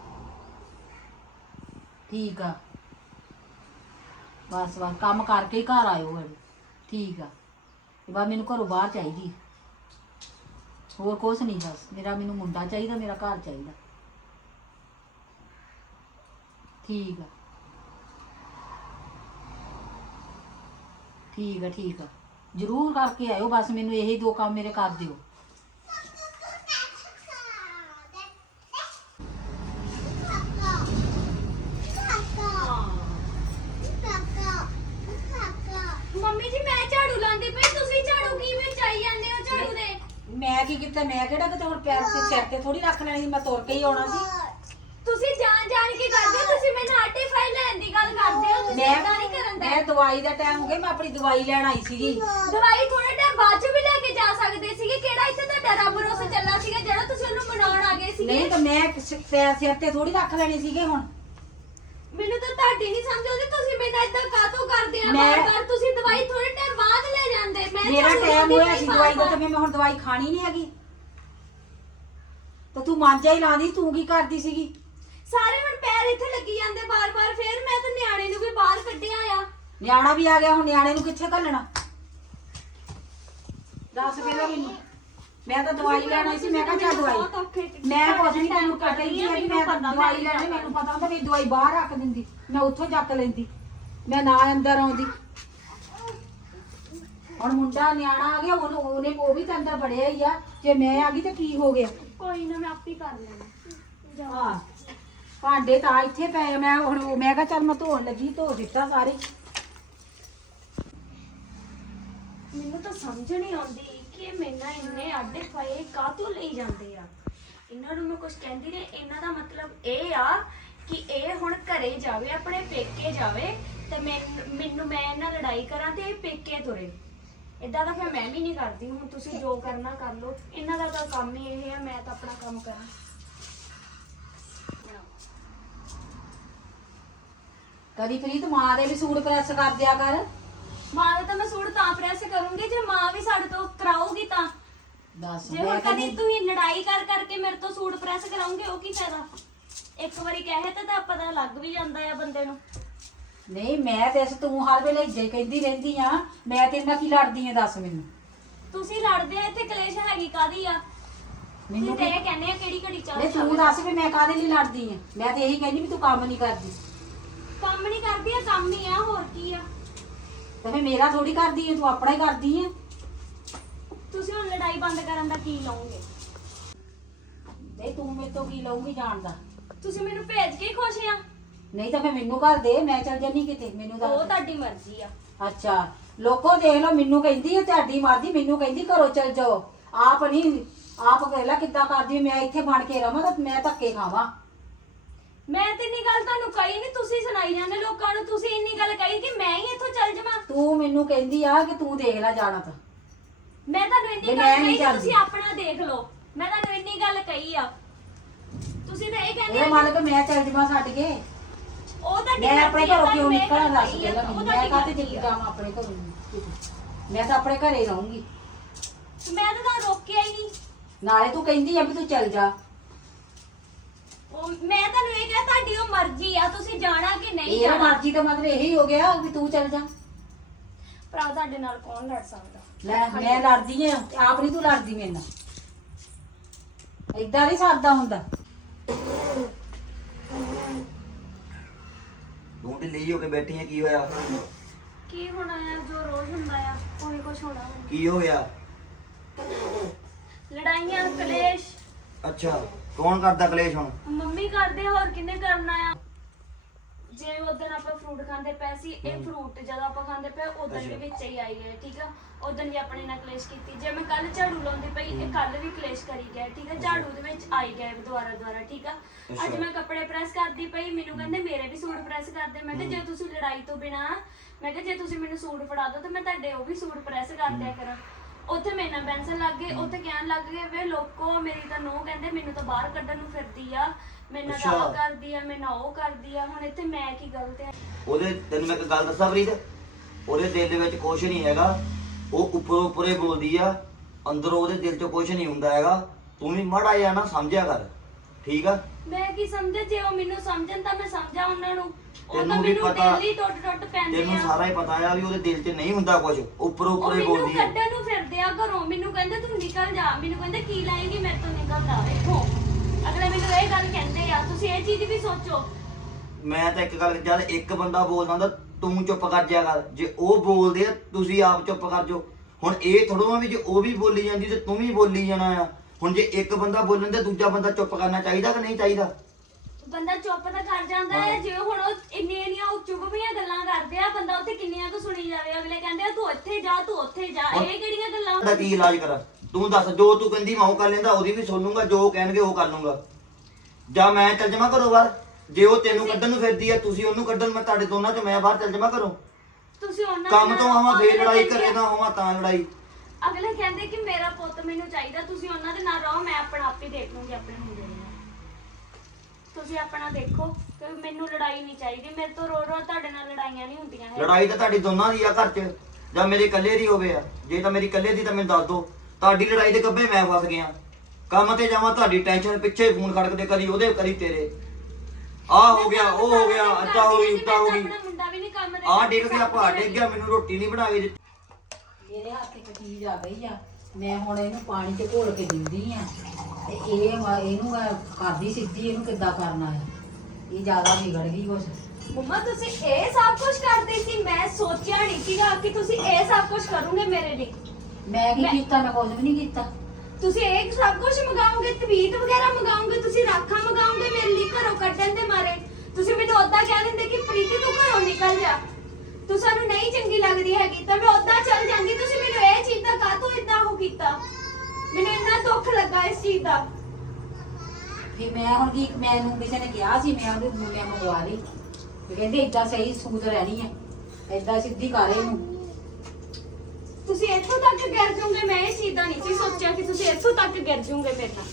ਠੀਕ ਆ। ਬਸ ਬਸ। ਕੰਮ ਕਰਕੇ ਹੀ ਘਰ ਆਇਓ ਹੁਣ ਠੀਕ ਆ। ਤੇ ਬਸ ਮੈਨੂੰ ਘਰੋਂ ਬਾਹਰ ਚਾਹੀਦੀ ਹੋਰ ਕੁਛ ਨਹੀਂ ਬਸ। ਮੇਰਾ ਮੈਨੂੰ ਮੁੰਡਾ ਚਾਹੀਦਾ, ਮੇਰਾ ਘਰ ਚਾਹੀਦਾ। ਠੀਕ ਆ। ਠੀਕ ਆ ਠੀਕ ਆ। ਜ਼ਰੂਰ ਕਰਕੇ ਆਇਓ, ਬਸ ਮੈਨੂੰ ਇਹੀ ਦੋ ਕੰਮ ਮੇਰੇ ਕਰ ਦਿਓ ਮੰਮੀ ਜੀ ਮੈਂ ਝਾੜੂ ਲਾਉਂਦੀ ਪਈ ਤੁਸੀਂ ਝਾੜੂ ਕਿਵੇਂ ਚਾਈ ਜਾਂਦੇ ਹੋ ਝਾੜੂ ਦੇ ਕੀਤਾ ਮੈਂ ਕਿਹੜਾ ਕਿਤੇ ਹੁਣ ਪੈਰ ਤੇ ਸਿਰ ਤੇ ਥੋੜੀ ਰੱਖ ਲੈਣੀ ਸੀ ਮੈਂ ਤੁਰ ਕੇ ਹੀ ਆਉਣਾ ਸੀ। ਤੁਸੀਂ ਜਾਣ ਜਾਣ ਕੇ ਕਰਦੇ ਹੋ ਤੁਸੀਂ ਮੈਨੂੰ ਆਟੇ ਫਾਈ ਲੈਣ ਦੀ ਗੱਲ ਕਰਦੇ ਹੋ ਤੁਸੀਂ ਮੈਂ ਏਦਾਂ ਨਹੀਂ ਕਰਨ ਦੇ। ਮੈਂ ਦਵਾਈ ਦਾ ਟਾਈਮ ਹੋ ਗਿਆ ਮੈਂ ਆਪਣੀ ਦਵਾਈ ਲੈਣ ਆਈ ਸੀਗੀ। ਦਵਾਈ ਥੋੜੇ ਟਾਈਮ ਬਾਅਦ ਚ ਵੀ ਲੈ ਕੇ ਜਾ ਸਕਦੇ ਸੀਗੇ ਕਿਹੜਾ ਇੱਥੇ ਤੁਹਾਡਾ ਰੱਬ ਰੋਸ ਚੱਲਾ ਸੀਗਾ ਜਿਹੜਾ ਤੁਸੀਂ ਉਹਨੂੰ ਮਨਾਉਣ ਆ ਗਏ ਸੀਗੇ? ਨਹੀਂ ਤਾਂ ਮੈਂ ਸ- ਪੈਰ ਸਿਰ ਤੇ ਥੋੜੀ ਰੱਖ ਲੈਣੇ ਸੀਗੇ ਹੁਣ। ਮੈਨੂੰ ਤਾਂ ਤੁਹਾਡੀ ਨਹੀਂ ਸਮਝ ਆਉਂਦੀ ਤੁਸੀਂ ਮੈਨੂੰ ਇਦਾਂ ਕਾਤੋਂ ਕਰਦੇ ਆ? ਮੈਂ- ਬਾਰ-ਬਾਰ ਤੁਸੀਂ ਦਵਾਈ ਥੋੜੇ ਟਾਈਮ ਬਾਅਦ ਲੈ ਜਾਂਦੇ। ਮੈਂ ਮੇਰਾ ਟਾਈਮ ਹੋਇਆ ਸੀ ਪਈ ਦਵਾਈ ਦਾ। ਤੇ ਮੈਂ ਹੁਣ ਦਵਾਈ ਖਾਣੀ ਨਹੀਂ ਹੈਗੀ। ਤਾਂ ਤੂੰ ਮਾਂਜਾ ਹੀ ਲਾਉਂਦੀ ਤੂੰ ਕੀ ਕਰਦੀ ਸੀਗੀ? ਸਾਰੇ ਹੁਣ ਪੈਰ ਇੱਥੇ ਲੱਗੀ ਜਾਂਦੇ ਬਾਰ-ਬਾਰ ਫੇਰ ਮੈਂ ਤਾਂ ਨਿਆਣੇ ਨੂੰ ਵੀ ਬਾਹਰ ਕੱਢਿਆ ਆ। ਨਿਆਣਾ ਵੀ ਆ ਗਿਆ ਹੁਣ ਨਿਆਣੇ ਨੂੰ ਕਿੱਥੇ ਘੱਲਣਾ? ਦੱਸ ਪਹਿਲਾਂ ਮੈਨੂੰ। ਮੈਂ ਤਾਂ ਦਵਾਈ ਲੈਣੀ ਸੀ ਮੈਂ ਕਿਹਾ ਚੱਲ ਦਵਾਈ। ਮੈਂ ਕੁਛ ਨਹੀਂ ਤੈਨੂੰ ਪਤਾ ਹੀ ਹੈ ਕਿ ਮੈਂ ਦਵਾਈ ਲੈਣੀ ਮੈਨੂੰ ਪਤਾ ਹੁੰਦਾ ਵੀ ਦਵਾਈ ਬਾਹਰ ਰੱਖ ਦਿੰਦੀ ਮੈਂ ਉੱਥੋਂ ਚੱਕ ਲੈਂਦੀ। ਮੈਂ ਨਾ ਅੰਦਰ ਆਉਂਦੀ। ਹੁਣ ਮੁੰਡਾ ਨਿਆਣਾ ਆ ਗਿਆ ਉਹਨੂੰ ਉਹਨੇ ਉਹ ਵੀ ਤਾਂ ਅੰਦਰ ਬੜਿਆ ਹੀ ਆ। ਜੇ ਮੈਂ ਆ ਗਈ ਤਾਂ ਕੀ ਹੋ ਗਿਆ? ਕੋਈ ਨਾ ਮੈਂ ਆਪੇ ਕਰ ਲੈਣਾ ਭਾਂਡੇ ਤਾਂ ਇੱਥੇ ਪਏ ਆ, ਮੈਂ ਹੁਣ ਉਹ- ਮੈਂ ਕਿਹਾ ਚੱਲ ਮੈਂ ਧੋਣ ਲੱਗੀ ਧੋ ਦਿੱਤਾ ਸਾਰੇ। ਮੈਨੂੰ ਤਾਂ ਸਮਝ ਨਹੀਂ ਆਉਂਦੀ ਕਿ ਮੈਨਾਂ ਇੰਨੇ ਆਡੇ ਪਏ ਕਾਤੋਂ ਲਈ ਜਾਂਦੇ ਆ। ਇਹਨਾਂ ਨੂੰ ਮੈਂ ਕੁਝ ਕਹਿੰਦੀ ਨਹੀਂ ਇਹਨਾਂ ਦਾ ਮਤਲਬ ਇਹ ਆ ਕਿ ਇਹ ਹੁਣ ਘਰੇ ਜਾਵੇ ਆਪਣੇ ਪੇਕੇ ਜਾਵੇ ਤੇ ਮੈਨ- ਮੈਨੂੰ ਮੈਂ ਇਹਨਾਂ ਲੜਾਈ ਕਰਾਂ ਤੇ ਇਹ ਪੇਕੇ ਤੁਰੇ। ਇਦਾਂ ਦਾ ਫਿਰ ਮੈਂ ਵੀ ਨਹੀਂ ਕਰਦੀ ਹੁਣ ਤੁਸੀਂ ਜੋ ਕਰਨਾ ਕਰ ਲਓ। ਇਹਨਾਂ ਦਾ ਤਾਂ ਕੰਮ ਹੀ ਇਹ ਆ ਮੈਂ ਤਾਂ ਆਪਣਾ ਕੰਮ ਕਰਾਂ। ਕਦੀ ਪ੍ਰੀਤ ਮਾਂ ਦੇ ਵੀ ਸੂਟ ਪ੍ਰੈਸ ਕਰ ਦਿਆ ਕਰ। ਮਾਂ ਦਾ ਤਾਂ ਮੈਂ ਸੂਟ ਤਾਂ ਪ੍ਰੈਸ ਕਰੂੰਗੀ ਜੇ ਮਾਂ ਵੀ ਸਾਡੇ ਤੋਂ ਕਰਾਊਗੀ ਤਾਂ। ਦੱਸ ਜੇ ਮੈਂ ਹੁਣ ਕਹਿੰਦੀ ਕਦੀ ਤੁਸੀਂ ਲੜਾਈ ਕਰ ਕਰਕੇ ਮੇਰੇ ਤੋਂ ਸੂਟ ਪ੍ਰੈਸ ਕਰਾਉਂਗੇ ਉਹ ਕੀ ਫਾਇਦਾ? ਇੱਕ ਵਾਰੀ ਕਹੇ ਤਾਂ ਤਾਂ ਪਤਾ ਲੱਗ ਵੀ ਜਾਂਦਾ ਆ ਬੰਦੇ ਨੂੰ। ਨਹੀਂ ਮੈਂ ਤੇ ਅਸੀਂ ਤੂੰ ਹਰ ਵੇਲੇ ਇੱਜੇ ਕਹਿੰਦੀ ਰਹਿੰਦੀ ਆ। ਮੈਂ ਤੇਰੇ ਨਾਲ ਕੀ ਲੜਦੀ ਆ ਦੱਸ ਮੈਨੂੰ। ਤੁਸੀਂ ਲੜਦੇ ਆ ਇੱਥੇ ਕਲੇਸ਼ ਹੈਗੀ ਕਾਦੀ ਆ? ਮੈਨੂੰ ਮੈਨੂੰ ਤੇ ਕੀ- ਕਹਿੰਦੇ ਆ ਕਿਹੜੀ ਘੜੀ ਚੱਲ ਨਹੀਂ ਤੂੰ ਦੱਸ ਵੀ ਮੈਂ ਕਾਹਦੇ ਲਈ ਲੜਦੀ ਆ? ਮੈਂ ਤੇ ਇਹੀ ਕਹਿੰਦੀ ਵੀ ਤੂੰ ਕੰਮ ਨਹੀਂ ਕਰਦੀ। ਕੰਮ ਨਹੀਂ ਕਰਦੀ ਆ ਕੰਮ ਹੀ ਆ ਹੋਰ ਕੀ ਆ? ਤੇ ਫੇ ਮੇਰਾ ਥੋੜੀ ਕਰਦੀ ਆ ਤੂੰ ਆਪਣਾ ਹੀ ਕਰਦੀ ਆ। ਤੁਸੀਂ ਹੁਣ ਲੜਾਈ ਬੰਦ ਕਰਨ ਦਾ ਕੀ ਲਓਗੇ? ਨਹੀਂ ਤੂੰ ਮੇਰੇ ਤੋਂ ਕੀ ਲਊਗੀ ਜਾਣਦਾ ਤੁਸੀਂ ਮੈਨੂੰ ਭੇਜ ਕੇ ਹੀ ਖੁਸ਼ ਆ। ਨਹੀਂ ਤਾਂ ਫੇ ਮੈਨੂੰ ਘਰ ਦੇ ਮੈਂ ਚੱਲ ਜਾਨੀ ਕਿਤੇ ਮੈਨੂੰ ਉਹ ਦੱਸ ਤੁਹਾਡੀ ਮਰਜ਼ੀ ਆ। ਅੱਛਾ ਲੋਕੋ ਦੇਖ ਲਓ ਮੈਨੂੰ ਕਹਿੰਦੀ ਹੈ ਤੁਹਾਡੀ ਮਰਜ਼ੀ ਮੈਨੂੰ ਕਹਿੰਦੀ ਘਰੋਂ ਚੱਲ ਜਾਓ। ਆਪ ਨਹੀਂ ਆਪ ਕਹਿਲਾ ਕਿੱਦਾਂ ਕਰਦੀ ਮੈਂ ਇੱਥੇ ਬਣ ਕੇ ਰਵਾਂ ਤਾਂ ਮੈਂ ਧੱਕੇ ਖਾਵਾਂ। ਮੈਂ ਤੇ ਇੰਨੀ ਗੱਲ ਤੁਹਾਨੂੰ ਕਹੀ ਨਹੀਂ ਤੁਸੀਂ ਸੁਣਾਈ ਜਾਂਦੇ ਲੋਕਾਂ ਨੂੰ ਤੁਸੀਂ ਇੰਨੀ ਗੱਲ ਕਹੀ ਕਿ ਮੈਂ ਹੀ ਇੱਥੋਂ ਚੱਲ ਜਾਵਾਂ। ਤੂੰ ਮੈਨੂੰ ਕਹਿੰਦੀ ਆ ਕਿ ਤੂੰ ਦੇਖ ਲੈ ਜਾਣਾ ਤਾਂ। ਮੈਂ ਤੁਹਾਨੂੰ ਇੰਨੀ ਗੱਲ ਕਹੀ ਕਿ। ਤੁਸੀਂ ਆਪਣਾ ਦੇਖ ਲਓ। ਮੈਂ ਤੁਹਾਨੂੰ ਇੰਨੀ ਗੱਲ ਕਹੀ ਆ। ਤੁਸੀਂ ਤਾਂ ਇਹ ਕਹਿੰਦੇ ਇਹ ਮੰਨ ਕੇ ਮੈਂ ਚੱਲ ਜਾਵਾਂ ਛੱਡ ਕੇ। ਉਹ ਤਾਂ ਮੈਂ ਆਪਣੇ ਘਰੋਂ ਕਿਉਂ ਨਿਕਲਣਾ ਦੱਸ ਉਹ ਪਹਿਲਾਂ ਮੈਨੂੰ? ਮੈਂ ਕਾਹਤੇ ਚੱਲੀ ਜਾਵਾਂ ਆਪਣੇ ਘਰੋਂ? ਮੈਂ ਤਾਂ ਆਪਣੇ ਘਰੇ ਰਹੂੰਗੀ। ਮੈਂ ਤਾਂ ਤੁਹਾਨੂੰ ਰੋਕਿਆ ਹੀ ਨਹੀਂ ਨਾਲੇ ਤੂੰ ਕਹਿੰਦੀ ਆ ਵੀ ਤੂੰ ਚੱਲ ਜਾ। ਉਹ ਮੈਂ ਤੁਹਾਨੂੰ ਇਹ ਕਿਹਾ ਤੁਹਾਡੀ ਉਹ ਮਰਜ਼ੀ ਆ ਤੁਸੀਂ ਜਾਣਾ ਕਿ ਨਹੀਂ ਇਹ ਜਾਣਾ? ਮਰਜ਼ੀ ਦਾ ਮਤਲਬ ਇਹੀ ਹੋ ਗਿਆ ਵੀ ਤੂੰ ਚੱਲ ਜਾ। ਭਰਾ ਤੁਹਾਡੇ ਨਾਲ ਕੌਣ ਲੜ ਸਕਦਾ? ਲੈ ਮੈਂ ਲੜਦੀ ਆ ਤੇ ਆਪ ਨਹੀਂ ਤੂੰ ਲੜਦੀ ਮੇਰੇ ਨਾਲ। ਏਦਾਂ ਨਹੀਂ ਸਰਦਾ ਹੁੰਦਾ। ਤੂੰ ਢਿੱਲੀ ਹੋ ਕੇ ਬੈਠੀ ਹੈ ਕੀ ਹੋਇਆ? ਕੀ ਹੋਣਾ ਆ ਜੋ ਰੋਜ਼ ਹੁੰਦਾ ਆ ਕੋਈ ਕੁਝ ਹੋਣਾ ਵਾ। ਕੀ ਹੋ ਗਿਆ ਲੜਾਈਆਂ ਕਲੇਸ਼। ਅੱਛਾ ਕੌਣ ਕਰਦਾ ਕਲੇਸ਼ ਹੁਣ? ਮੰਮੀ ਕਰਦੇ ਹੋਰ ਕਿੰਨੇ ਕਰਨਾ ਆ? ਜੇ ਉਦੋਂ ਆਪਾਂ ਫਰੂਟ ਖਾਂਦੇ ਪਏ ਸੀ ਇਹ ਫਰੂਟ ਜਦੋਂ ਆਪਾਂ ਖਾਂਦੇ ਪਏ ਉਦੋਂ ਵੀ। ਵਿੱਚ ਹੀ ਆਈ ਗਏ ਠੀਕ ਆ? ਉਦੋਂ ਵੀ ਆਪਣੇ ਨਾਲ ਕਲੇਸ਼ ਕੀਤੀ। ਜੇ ਮੈਂ ਕੱਲ ਝਾੜੂ ਲਾਉਂਦੀ ਪਈ ਇਹ ਕੱਲ ਵੀ ਕਲੇਸ਼ ਕਰੀ ਗਿਆ ਠੀਕ ਆ? ਝਾੜੂ ਦੇ ਵਿੱਚ ਆਈ ਗਏ ਦੁਆਰਾ ਦੁਆਰਾ ਠੀਕ ਆ? ਅੱਜ। ਮੈਂ ਕੱਪੜੇ ਪ੍ਰੈਸ ਕਰਦੀ ਪਈ ਮੈਨੂੰ ਕਹਿੰਦੇ ਮੇਰੇ ਵੀ ਸੂਟ ਪ੍ਰੈਸ ਕਰਦੇ ਮੈਂ ਕਿਹਾ ਜੇ ਤੁਸੀਂ ਲੜਾਈ ਤੋਂ ਬਿਨਾ ਮੈਂ ਕਿਹਾ ਜੇ ਤੁਸੀਂ ਮੈਨੂੰ ਸੂਟ ਫੜਾ ਦਿਓ ਤਾਂ ਮੈਂ ਤੁਹਾਡੇ ਉਹ ਵੀ ਸੂਟ ਪ੍ਰੈਸ ਕਰ ਦਿਆ ਕਰਾਂ। ਉੱਥੇ ਮੇਰੇ ਨਾਲ ਬੈਂਸਣ ਲੱਗ ਗਏ ਉੱਥੇ ਕਹਿਣ ਲੱਗ ਗਏ ਵੇ ਲੋਕੋ ਮੇਰੀ ਤਾਂ ਨੂੰਹ ਕਹਿੰਦੇ ਮੈਨੂੰ ਤਾਂ ਬਾਹਰ ਕੱਢਣ ਨੂੰ ਫਿਰਦੀ ਆ। ਮੇਰੇ ਨਾਲ ਤਾਂ ਆਹ ਅੱਛਾ। ਕਰਦੀ ਆ ਮੇਰੇ ਨਾਲ ਉਹ ਕਰਦੀ ਆ ਹੁਣ ਇੱਥੇ ਮੈਂ ਕੀ ਗਲਤ ਆ? ਉਹਦੇ ਤੈਨੂੰ ਮੈਂ ਇੱਕ ਗੱਲ ਦੱਸਾਂ ਫਰੀਦ ਉਹਦੇ ਦਿਲ ਦੇ ਵਿੱਚ ਕੁਝ ਨਹੀਂ ਹੈਗਾ। ਉਹ ਉੱਪਰੋਂ ਉੱਪਰੇ ਬੋਲਦੀ ਆ ਅੰਦਰੋਂ ਉਹਦੇ ਦਿਲ 'ਚ ਕੁਝ ਨਹੀਂ ਹੁੰਦਾ ਹੈਗਾ। ਤੂੰ ਵੀ ਮਾੜਾ ਜਿਹਾ ਨਾ ਸਮਝਿਆ ਕਰ ਠੀਕ ਆ? ਮੈਂ ਕੀ ਸਮਝੇ? ਜੇ ਉਹ ਮੈਨੂੰ ਸਮਝਣ ਤਾਂ ਮੈਂ ਸਮਝਾ ਉਹਨਾਂ ਨੂੰ। ਉਹ ਤਾਂ ਤੈਨੂੰ ਵੀ ਮੈਨੂੰ ਪਤਾ- ਡੇਲੀ ਟੁੱਟ ਟੁੱਟ ਪੈਂਦੇ ਤੈਨੂੰ ਆ। ਸਾਰਾ ਹੀ ਪਤਾ ਆ ਵੀ ਉਹਦੇ ਦਿਲ 'ਚ ਨਹੀਂ ਹੁੰਦਾ ਕੁਝ ਉੱਪਰੋਂ ਉਹ ਉੱਪਰੇ ਮੈਨੂੰ ਬੋਲਦੀ ਆ। ਕੱਢਣ ਨੂੰ ਫਿਰਦੇ ਆ ਘਰੋਂ। ਮੈਨੂੰ ਕਹਿੰਦੇ ਤੂੰ ਨਿਕਲ ਜਾ। ਮੈਨੂੰ ਕਹਿੰਦੇ ਕੀ ਲਾਏਗੀ ਮੇਰੇ ਤੋਂ ਨਿਕਲ ਜਾ ਇੱਥੋਂ ਅਗਲੇ ਮੈਨੂੰ ਇਹ ਗੱਲ ਕਹਿੰਦੇ ਆ ਤੁਸੀਂ ਇਹ ਚੀਜ਼ ਵੀ ਸੋਚੋ। ਮੈਂ ਤਾਂ ਇੱਕ ਗੱਲ ਜਦ ਇੱਕ ਬੰਦਾ ਬੋਲਦਾ ਹੁੰਦਾ ਤੂੰ ਚੁੱਪ ਕਰ ਜਾ ਕਰ। ਜੇ ਉਹ ਬੋਲਦੇ ਆ ਤੁਸੀਂ ਆਪ ਚੁੱਪ ਕਰ ਜਾਓ। ਹੁਣ ਇਹ ਥੋੜੋ ਵੀ ਜੇ ਉਹ ਵੀ ਬੋਲੀ ਜਾਂਦੀ ਤੇ ਤੂੰ ਵੀ ਬੋਲੀ ਜਾਣਾ ਆ। ਹੁਣ ਜੇ ਇੱਕ ਬੰਦਾ ਬੋਲਣ ਤੇ ਦੂਜਾ ਬੰਦਾ ਚੁੱਪ ਕਰਨਾ ਚਾਹੀਦਾ ਕਿ ਨਹੀਂ ਚਾਹੀਦਾ? ਬੰਦਾ ਚੁੱਪ ਤਾਂ ਕਰ ਜਾਂਦਾ ਹੈ। ਜੇ ਹੁਣ ਉਹ ਇੰਨੀਆਂ ਇੰਨੀਆਂ ਚੁੱਪੀਆਂ ਗੱਲਾਂ ਕਰਦੇ ਆ ਬੰਦਾ ਉੱਥੇ ਕਿੰਨੀਆਂ ਕੁ ਸੁਣੀ ਜਾਵੇ। ਅਗਲੇ ਕਹਿੰਦੇ ਆ ਤੂੰ ਇੱਥੇ ਜਾ ਤੂੰ ਉੱਥੇ ਜਾ। ਇਹ ਕਿਹੜੀਆਂ ਗੱਲਾਂ? ਦਾ ਕੀ ਇਲਾਜ ਕਰਾਂ? ਤੂੰ ਦੱਸ ਜੋ ਤੂੰ ਕਹਿੰਦੀ ਮੈਂ ਉਹ ਕਰ ਲੈਂਦਾ ਉਹਦੀ ਵੀ ਸੁਣ ਲੂੰਗਾ ਜੋ ਕਹਿਣਗੇ ਉਹ ਕਰ ਲੂੰਗਾ ਜਾਂ ਮੈਂ ਚੱਲ ਜਾਵਾਂ ਘਰੋਂ ਬਾਹਰ। ਜੇ ਉਹ ਤੈਨੂੰ ਕੱਢਣ ਨੂੰ ਫਿਰਦੀ ਆ ਤੁਸੀਂ ਉਹਨੂੰ ਕੱਢਣ ਮੈਂ ਤੁਹਾਡੇ ਦੋਨਾਂ ਚੋਂ ਮੈਂ ਬਾਹਰ ਚੱਲ ਜਾਵਾਂ ਘਰੋਂ ਤੁਸੀਂ ਉਹਨਾਂ ਕੰਮ ਨਾਲ ਤੋਂ ਆਵਾਂ ਫੇਰ ਲੜਾਈ ਘਰੇ ਨਾ ਹੋਵਾਂ ਤਾਂ ਲੜਾਈ। ਅਗਲੇ ਕਹਿੰਦੇ ਕਿ ਮੇਰਾ ਪੁੱਤ ਮੈਨੂੰ ਚਾਹੀਦਾ ਤੁਸੀਂ ਉਹਨਾਂ ਦੇ ਨਾਲ ਰਹੋ ਮੈਂ ਆਪਣਾ ਆਪ ਹੀ ਦੇਖ ਲੂੰਗੀ ਆਪਣੇ ਮੁੰਡੇ ਦੇ ਨਾਲ ਤੁਸੀਂ ਆਪਣਾ ਦੇਖੋ ਕਿ ਮੈਨੂੰ ਲੜਾਈ ਨਹੀਂ ਚਾਹੀਦੀ ਮੇਰੇ ਤੋਂ ਰੋ ਰੋ ਤੁਹਾਡੇ ਨਾਲ ਲੜਾਈਆਂ ਨਹੀਂ ਹੁੰਦੀਆਂ ਹੈ ਲੜਾਈ ਤਾਂ ਤੁਹਾਡੀ ਦੋਨਾਂ ਦੀ ਆ ਘਰ 'ਚ ਜਾਂ ਮੇਰੇ ਇਕੱਲੇ ਦੀ ਹੋਵੇ ਆ। ਜੇ ਤਾਂ ਮੇਰੀ ਇਕੱਲੇ ਦੀ ਤਾਂ ਮੈਨੂੰ ਦੱਸ ਦਿਓ। ਤੁਹਾਡੀ ਲੜਾਈ ਦੇ ਗੱਬੇ ਮੈਂ ਫਸ ਗਿਆ। ਕੰਮ ਤੇ ਜਾਵਾਂ ਤੁਹਾਡੀ ਟੈਨਸ਼ਨ ਪਿੱਛੇ ਫੋਨ ਖੜਕਦੇ ਕਦੀ ਉਹਦੇ ਕਦੀ ਤੇਰੇ। ਆ ਹੋ ਗਿਆ ਉਹ ਹੋ ਗਿਆ ਅੱਧਾ ਹੋ ਗਈ ਉੱਤਾ ਹੋ ਗਈ। ਆਪਣਾ ਮੁੰਡਾ ਵੀ ਨਹੀਂ ਕੰਮ ਦੇ ਆ ਡਿੱਗ ਗਿਆ ਪਹਾੜ ਡਿੱਗ ਗਿਆ ਮੈਨੂੰ ਰੋਟੀ ਨਹੀਂ ਬਣਾ ਕੇ ਦਿੱਤੀ। ਮੇਰੇ ਹੱਥ ਇੱਕ ਚੀਜ਼ ਆ ਗਈ ਆ ਮੈਂ ਹੁਣ ਇਹਨੂੰ ਪਾਣੀ 'ਚ ਘੋਲ ਕੇ ਦਿੰਦੀ ਆ। ਤੇ ਇਹ ਮ- ਇਹਨੂੰ ਮੈਂ ਕਰਦੀ ਸਿੱਧੀ ਇਹਨੂੰ ਕਿੱਦਾਂ ਕਰਨਾ ਹੈ ਇਹ ਜ਼ਿਆਦਾ ਵਿਗੜ ਗਈ ਕੁਛ। ਮੰਮਾ ਤੁਸੀਂ ਇਹ ਸਭ ਕੁਝ ਕਰਦੇ ਸੀ ਮੈਂ ਸੋਚਿਆ ਨਹੀਂ ਸੀਗਾ ਕਿ ਤੁਸੀਂ ਇਹ ਸਭ ਕੁਝ ਕਰੋਗੇ ਮੇਰੇ ਲਈ। ਮੈਂ ਕੀ ਮੈਂ- ਕੀਤਾ ਮੈਂ ਕੁਝ ਵੀ ਨਹੀਂ ਕੀਤਾ। ਤੁਸੀਂ ਇਹ ਸਭ ਕੁਝ ਮੰਗਾਓਗੇ ਤਵੀਤ ਵਗੈਰਾ ਮੰਗਾਓਗੇ ਤੁਸੀਂ ਰਾਖਾਂ ਮੰਗਾਓਗੇ ਮੇਰੇ ਲਈ ਘਰੋਂ ਕੱਢਣ ਦੇ ਮਾਰੇ। ਤੁਸੀਂ ਮੈਨੂੰ ਉਦਾਂ ਕਹਿ ਦਿੰਦੇ ਕਿ ਪ੍ਰੀਤੀ ਤੂੰ ਘਰੋਂ ਨਿਕਲ ਜਾ। ਤੂੰ ਸਾਨੂੰ ਨਹੀਂ ਚੰਗੀ ਲੱਗਦੀ ਹੈਗੀ ਤਾਂ ਮੈਂ ਉਦਾਂ ਚੱਲ ਜਾਂਦੀ ਤੁਸੀਂ ਮੈਨੂੰ ਇਹ ਚੀਜ਼ ਦਾ ਕਾਹਤੋਂ ਇਦਾਂ ਉਹ ਕੀਤਾ? ਮੈਨੂੰ ਇੰਨਾ ਦੁੱਖ ਲੱਗਾ ਇਸ ਚੀਜ਼ ਦਾ। ਫਿਰ ਮੈਂ ਹੁਣ ਕੀ ਮੈਨੂੰ ਕਿਸੇ ਨੇ ਕਿਹਾ ਸੀ ਮੈਂ ਉਹਦੇ ਮੁੰਡੇ ਮੰਗਵਾ ਲਈ। ਤੇ ਕਹਿੰਦੇ ਇਦਾਂ ਸਹੀ ਸੂਤ ਰਹਿਣੀ ਹੈ। ਇਦਾਂ ਸਿੱਧੀ ਕਰ ਇਹਨੂੰ। ਤੁਸੀਂ ਇੱਥੋਂ ਤੱਕ ਗਿਰ ਜਾਓਗੇ ਮੈਂ ਇਹ ਚੀਜ਼ ਨਹੀਂ ਸੀ ਸੋਚਿਆ ਕਿ ਤੁਸੀਂ ਇੱਥੋਂ ਤੱਕ ਗਿਰ ਜਾਓਗੇ ਮੇਰੇ ਨਾਲ।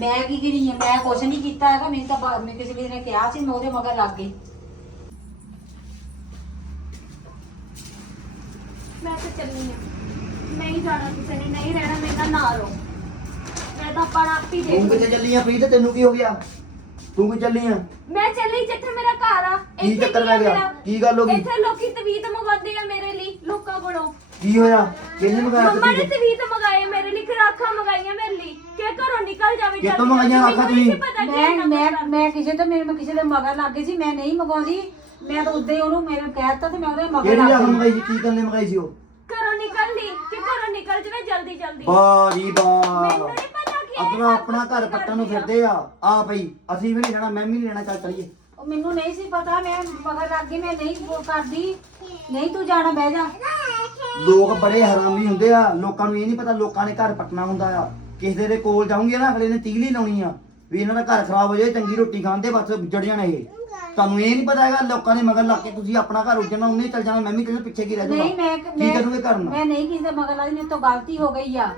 ਮੈਂ ਕੀ ਕਰੀ ਆ? ਮੈਂ ਕੁਝ ਨਹੀਂ ਕੀਤਾ ਹੈਗਾ। ਮੈਨੂੰ ਤਾਂ ਬਾ- ਮੈਂ ਕਿਸੇ ਨੇ ਕਿਹਾ ਸੀ ਮੈਂ ਉਹਦੇ ਮਗਰ ਲੱਗ ਗਈ। ਮੈਂ ਤਾਂ ਚੱਲੀ ਹਾਂ ਨਹੀਂ ਜਾਣਾ ਕਿਸੇ ਨੇ ਨਹੀਂ ਰਹਿਣਾ ਮੇਰੇ ਨਾਲ ਨਾ ਰਹੋ। ਮੈਂ ਤਾਂ ਆਪਣਾ ਆਪ ਹੀ ਤੂੰ ਦੇਖ ਕਿੱਥੇ ਚੱਲੀ ਆ ਪ੍ਰੀਤ? ਤੈਨੂੰ ਕੀ ਹੋ ਗਿਆ? ਤੂੰ ਕਿ ਚੱਲੀ ਆ? ਮੈਂ ਚੱਲੀ ਜਿੱਥੇ ਮੇਰਾ ਘਰ ਆ। ਕੀ ਇੱਥੇ ਚੱਕਰ ਆ ਪੈ ਗਿਆ? ਕੀ ਗੱਲ ਹੋ ਗਈ? ਇੱਥੇ ਲੋਕੀ ਤਵੀਤ ਮੰਗਵਾਉਂਦੇ ਆ ਮੇਰੇ। ਲੋਕਾਂ ਕੋਲੋਂ। ਕੀ ਹੋਇਆ? ਕਿੰਨੇ ਮੰਗਾਇਆ ਮੰਮਾ ਨੇ ਤੁਸੀਂ ਤਵੀਤ ਮੰਗਾਏ ਮੇਰੇ ਲਈ ਫਿਰ ਆਖਾਂ ਮੰਗਾਈਆਂ ਮੇਰੇ ਲਈ। ਕਿ ਘਰੋਂ ਨਿਕਲ ਜਾਵੇ ਕਿੱਥੋਂ ਜਲਦੀ ਮੰਗਾਈਆਂ ਮੈਨੂੰ ਨਹੀਂ ਤੁਸੀਂ? ਪਤਾ ਕਿ ਮੈਂ ਇੰਨਾ ਮੈਂ ਕੁਛ ਮੈਂ ਕਿਸੇ ਤੋਂ ਮੇਰੇ ਮੈਂ ਕਿਸੇ ਦੇ ਮਗਰ ਲੱਗ ਗਈ ਸੀ ਮੈਂ ਨਹੀਂ ਮੰਗਵਾਉਂਦੀ ਮੈਂ ਤਾਂ ਉਦੋਂ ਹੀ ਉਹਨੂੰ ਮੇਰੇ ਕਹਿਤਾ ਤੇ ਮੈਂ ਉਹਦੇ ਮਗਰ ਕਿਹੜੀ ਲੱਗ ਆਹ ਗਈ। ਮੰਗਾਈ ਸੀ? ਕੀ ਕਰਨੇ ਮੰਗਾਈ ਸੀ ਉਹ? ਘਰੋਂ ਨਿਕਲ ਲਈ ਕਿ ਘਰੋਂ ਨਿਕਲ ਜਵੇ ਜਲਦੀ ਜਲਦੀ। ਵਾਹ ਜੀ ਵਾਹ ਮੈਨੂੰ ਨਹੀਂ ਪਤਾ ਕਿ ਇਹ ਆਪਣਾ ਸਭ ਆਪਣਾ ਕੁਛ ਘਰ ਪੱਟਣ ਨੂੰ ਕਰਦੀ ਆ। ਫਿਰਦੇ ਆ। ਆ ਪਈ ਅਸੀਂ ਵੀ ਨਹੀਂ ਲੈਣਾ ਮੈਂ ਵੀ ਨਹੀਂ ਲੈਣਾ ਚੱਲ ਚਲੀਏ। ਉਹ ਮੈਨੂੰ ਨਹੀਂ ਸੀ ਪਤਾ ਮੈਂ ਮਗਰ ਲੱਗ ਗਈ ਮੈਂ ਨਹੀਂ ਉਹ ਕਰਦੀ। ਨਹੀਂ ਤੂੰ ਜਾਣਾ ਬਹਿ ਜਾ। ਲੋਕ ਬੜੇ ਹਰਾਮੀ ਹੁੰਦੇ ਆ। ਲੋਕਾਂ ਨੂੰ ਇਹ ਨਹੀਂ ਪਤਾ ਲੋਕਾਂ ਨੇ ਘਰ ਪੱਟਣਾ ਹੁੰਦਾ ਆ। ਕਿਸੇ ਦੇ ਕੋਲ ਜਾਉਂਗੇ ਨਾ ਅਗਲੇ ਨੇ ਤੀਲੀ ਲਾਉਣੀ ਆ। ਵੀ ਇਹਨਾਂ ਦਾ ਘਰ ਖਰਾਬ ਹੋ ਜਾਏ ਚੰਗੀ ਰੋਟੀ ਖਾਂਦੇ ਬਸ ਜੜ ਜਾਣਾ ਇਹ। ਤੁਹਾਨੂੰ ਇਹ ਨਹੀਂ ਪਤਾ ਹੈਗਾ ਲੋਕਾਂ ਦੇ ਮਗਰ ਲੱਗ ਕੇ ਤੁਸੀਂ ਆਪਣਾ ਘਰ ਉੱਜਣਾ ਉਹਨੇ ਚੱਲ ਜਾਣਾ ਮੈਂ ਵੀ ਕਿਸੇ ਪਿੱਛੇ ਕੀ ਰਹਿ ਜਾਊਗਾ। ਨਹੀਂ ਮੈਂ ਕੀ ਕਰੂਗੇ ਕਰਨਾ ਮੈਂ ਨਹੀਂ ਕਿਸੇ ਦੇ ਮਗਰ ਲੱਗੀ ਮੇਰੇ ਤੋਂ ਗਲਤੀ ਹੋ ਗਈ ਆ।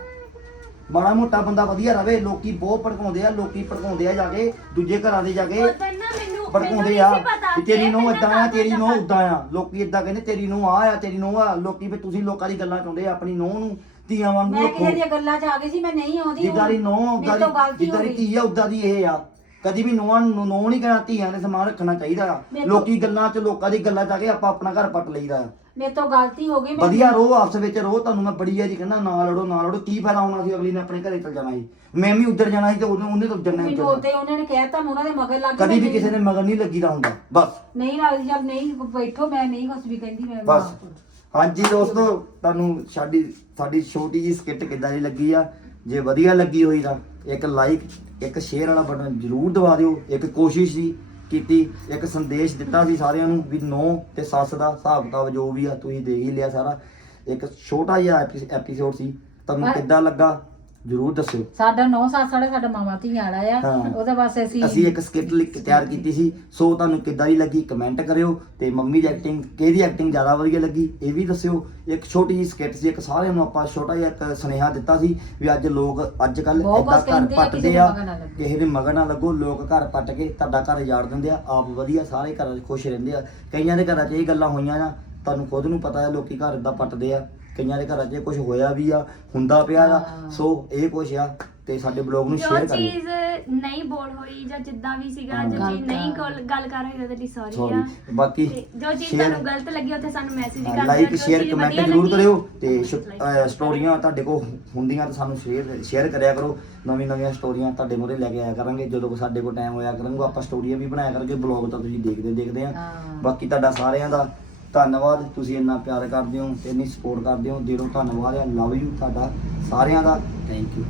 ਮਾੜਾ ਮੋਟਾ ਬੰਦਾ ਵਧੀਆ ਰਵੇ ਲੋਕੀ ਬਹੁਤ ਭੜਕਾਉਂਦੇ ਆ ਲੋਕੀ ਭੜਕਾਉਂਦੇ ਆ ਜਾ ਕੇ ਦੂਜੇ ਘਰਾਂ ਦੇ ਜਾ ਕੇ। ਉਦੋਂ ਨਾ ਮੈਨੂੰ ਭੜਕਾਉਂਦੇ ਆ ਵੀ ਤੇਰੀ ਨੂੰ ਇਦਾਂ ਆ ਤੇਰੀ ਨੂੰ ਉਦਾਂ ਆ। ਲੋਕੀ ਇਦਾਂ ਕਹਿੰਦੇ ਤੇਰੀ ਨੂੰ ਆ ਆ ਤੇਰੀ ਨੂੰ ਆ। ਲੋਕੀ ਵੀ ਤੁਸੀਂ ਲੋਕਾਂ ਦੀ ਗੱਲਾਂ ਚਾਹੁੰਦੇ ਆ ਆਪਣੀ ਨੂੰਹ ਨੂੰ ਧੀਆਂ ਵਾਂਗੂ ਮੈਂ ਕਿਸੇ ਰੱਖੋ ਦੀਆਂ ਗੱਲਾਂ 'ਚ ਆ ਗਈ ਸੀ ਮੈਂ ਨਹੀਂ ਆਉਂਦੀ ਜਿੱਦਾਂ ਦੀ ਨੂੰਹ ਮੇਰੇ ਉਦਾਂ ਤੋਂ ਦੀ ਗਲਤੀ ਜਿੱਦਾਂ ਹੋ ਦੀ ਗਈ। ਧੀ ਆ ਉਦਾਂ ਦੀ ਇਹ ਆ। ਕਦੀ ਵੀ ਨੂੰਹਾਂ ਨੂੰ ਨੂੰਹ ਨਹੀਂ ਕਹਿਣਾ ਧੀਆਂ ਦੇ ਸਮਾਨ ਰੱਖਣਾ ਚਾਹੀਦਾ। ਆ ਲੋਕੀ ਗੱਲਾਂ 'ਚ ਲੋਕਾਂ ਦੀ ਗੱਲਾਂ 'ਚ ਆ ਕੇ ਆਪਾਂ ਆਪਣਾ ਘਰ ਪੱਟ ਲਈਦਾ। ਆ ਮੇਰੇ ਤੋਂ ਗਲਤੀ ਹੋ ਗਈ ਮੈਂ ਵਧੀਆ ਰੋ ਆਪਸ ਵਿੱਚ ਰੋ ਤੁਹਾਨੂੰ ਮੈਂ ਬੜੀ ਵਾਰੀ ਕਹਿੰਦਾ ਨਾ ਲੜੋ ਨਾ ਲੜੋ ਕੀ ਫਾਇਦਾ ਹੋਣਾ ਸੀ ਅਗਲੀ ਨੇ ਆਪਣੇ ਘਰੇ ਚਲ ਜਾਣਾ ਸੀ। ਮੈਂ ਵੀ ਉੱਧਰ ਜਾਣਾ ਸੀ ਤੇ ਉਹਨੇ ਉਹਨੇ ਤਾਂ ਉੱਧਰ ਨਹੀਂ ਮੈਨੂੰ ਉੱਧਰ ਉੱਤੇ ਉਹਨਾਂ ਨੇ ਕਹਿਤਾ ਮੈਂ ਉਹਨਾਂ ਦੇ ਮਗਰ ਲੱਗ ਕਦੀ ਮੈਂ ਵੀ ਕਿਸੇ ਦੇ ਮਗਰ ਨਹੀਂ ਲੱਗੀਦਾ ਹੁੰਦਾ ਬਸ। ਨਹੀਂ ਲੱਗਦੀ ਜਦ ਨਹੀਂ ਬੈਠੋ ਮੈਂ ਨਹੀਂ ਕੁਝ ਵੀ ਕਹਿੰਦੀ ਮੈਂ ਬਸ। ਹਾਂਜੀ ਦੋਸਤੋ ਤੁਹਾਨੂੰ ਸਾਡੀ ਸਾਡੀ ਛੋਟੀ ਜੀ ਸਕਿੱਟ ਕਿੱਦਾਂ ਦੀ ਲੱਗੀ ਆ? ਜੇ ਵਧੀਆ ਲੱਗੀ ਹੋਈ ਤਾਂ ਇੱਕ ਲਾਈਕ ਇੱਕ ਸ਼ੇਅਰ ਵਾਲਾ ਬਟਨ ਜ਼ਰੂਰ ਦਬਾ ਦਿਓ ਇੱਕ ਕੋਸ਼ਿਸ਼ ਸੀ ਕੀਤੀ ਇੱਕ ਸੰਦੇਸ਼ ਦਿੱਤਾ ਸੀ ਸਾਰਿਆਂ ਨੂੰ ਵੀ ਨੋ ਤੇ ਸੱਸ ਦਾ ਹਿਸਾਬ ਕਿਤਾਬ ਜੋ ਵੀ ਆ ਤੁਸੀਂ ਦੇਖ ਹੀ ਲਿਆ ਸਾਰਾ। ਇੱਕ ਛੋਟਾ ਜਿਹਾ ਐਪੀਸੋਡ ਸੀ ਤੁਹਾਨੂੰ ਕਿੱਦਾਂ ਲੱਗਾ? ਜ਼ਰੂਰ ਦੱਸਿਓ। ਸਾਡਾ ਨੌ ਸੱਸ ਵਾਲਾ ਸਾਡਾ ਮਾਮਾ ਧੀ ਵਾਲਾ ਆ। ਹਾਂ। ਉਹਦੇ ਵਾਸਤੇ ਅਸੀਂ ਅਸੀਂ ਇੱਕ ਸਕਿੱਟ ਲਿਖ ਕੇ ਤਿਆਰ ਕੀਤੀ ਸੀ। ਸੋ ਤੁਹਾਨੂੰ ਕਿੱਦਾਂ ਦੀ ਲੱਗੀ ਕਮੈਂਟ ਕਰਿਓ ਤੇ ਮੰਮੀ ਦੀ ਐਕਟਿੰਗ ਕਿਹਦੀ ਐਕਟਿੰਗ ਜ਼ਿਆਦਾ ਵਧੀਆ ਲੱਗੀ ਇਹ ਵੀ ਦੱਸਿਓ। ਇੱਕ ਛੋਟੀ ਜਿਹੀ ਸਕਿੱਟ ਸੀ ਇੱਕ ਸਾਰਿਆਂ ਨੂੰ ਆਪਾਂ ਛੋਟਾ ਜਿਹਾ ਇੱਕ ਸੁਨੇਹਾ ਦਿੱਤਾ ਸੀ ਵੀ ਅੱਜ ਲੋਕ ਅੱਜ ਕੱਲ ਬਹੁਤ ਕੁਛ ਘਰ ਕਹਿੰਦੇ ਆ, ਕਿਸੇ ਪੱਟਦੇ ਦੇ ਆ। ਮਗਰ ਨਾ ਲੱਗੋ। ਕਿਸੇ ਦੇ ਮਗਰ ਨਾ ਲੱਗੋ ਲੋਕ ਘਰ ਪੱਟ ਕੇ ਤੁਹਾਡਾ ਘਰ ਉਜਾੜ ਦਿੰਦੇ ਆ। ਆਪ ਵਧੀਆ ਸਾਰੇ ਘਰਾਂ 'ਚ ਖੁਸ਼ ਰਹਿੰਦੇ ਆ। ਕਈਆਂ ਦੇ ਘਰਾਂ 'ਚ ਇਹ ਗੱਲਾਂ ਹੋਈਆਂ ਨਾ ਤੁਹਾਨੂੰ ਖੁਦ ਨੂੰ ਪਤਾ ਹੈ ਲੋਕੀ ਘਰ ਇਦਾਂ ਪੱਟਦੇ ਆ। ਕਈਆਂ ਦੇ ਘਰਾਂ 'ਚ ਕੁਝ ਹੋਇਆ ਵੀ ਆ ਹੁੰਦਾ ਪਿਆ ਆ। ਸੋ ਇਹ ਕੁਛ ਆ ਤੇ ਸਾਡੇ ਬਲੌਗ ਨੂੰ ਜੋ ਸ਼ੇਅਰ ਕਰਿਓ ਚੀਜ਼ ਨਹੀਂ ਬੋਲ ਹੋਈ ਜਾਂ ਜਿੱਦਾਂ ਵੀ ਸੀਗਾ ਹਾਂ। ਜੋ ਗਲਤ ਨਹੀਂ ਆ। ਗੱਲ ਗੱਲ ਕਰ ਹੋਈ ਉਹਦੇ ਲਈ ਸੌਰੀ ਸੌਰੀ ਆ ਬਾਕੀ ਤੇ ਜੋ ਚੀਜ਼ share- ਤੁਹਾਨੂੰ ਗਲਤ ਲੱਗੀ ਉੱਥੇ ਸਾਨੂੰ ਮੈਸੇਜ ਕਰ ਦਿਓ ਲਾਈਕ ਜੋ ਸ਼ੇਅਰ ਚੀਜ਼ ਕਮੈਂਟ ਵਧੀਆ ਜ਼ਰੂਰ ਲੱਗੀ, ਕਰਿਓ ਤੇ like। ਸਟੋਰੀਆਂ ਤੁਹਾਡੇ ਕੋਲ ਹੁੰਦੀਆਂ ਤਾਂ ਸਾਨੂੰ ਸ਼ੇਅਰ ਸ਼ੇਅਰ ਕਰਿਆ ਕਰੋ ਨਵੀਂ ਨਵੀਆਂ ਸਟੋਰੀਆਂ ਤੁਹਾਡੇ ਮੂਹਰੇ ਲੈ ਕੇ ਆਇਆ ਕਰਾਂਗੇ ਜਦੋਂ ਕੋ ਸਾਡੇ ਕੋਲ ਟਾਈਮ ਹੋਇਆ ਕਰਾਂਗੇ ਆਪਾਂ ਸਟੋਰੀਆਂ ਵੀ ਬਣਾਇਆ ਕਰਾਂਗੇ ਬਲੌਗ ਤਾਂ ਤੁਸੀਂ ਦੇਖਦੇ ਦੇਖਦੇ ਆ ਹਾਂ। ਬਾਕੀ ਤੁਹਾਡਾ ਸਾਰਿਆਂ ਦਾ ਧੰਨਵਾਦ, ਤੁਸੀਂ ਇੰਨਾ ਪਿਆਰ ਕਰਦੇ ਹੋ ਤੇ ਇੰਨੀ ਸਪੋਰਟ ਕਰਦੇ ਹੋ। ਦਿਲੋਂ ਧੰਨਵਾਦ ਹੈ। ਲਵ ਯੂ ਤੁਹਾਡਾ ਸਾਰਿਆਂ ਦਾ। Thank you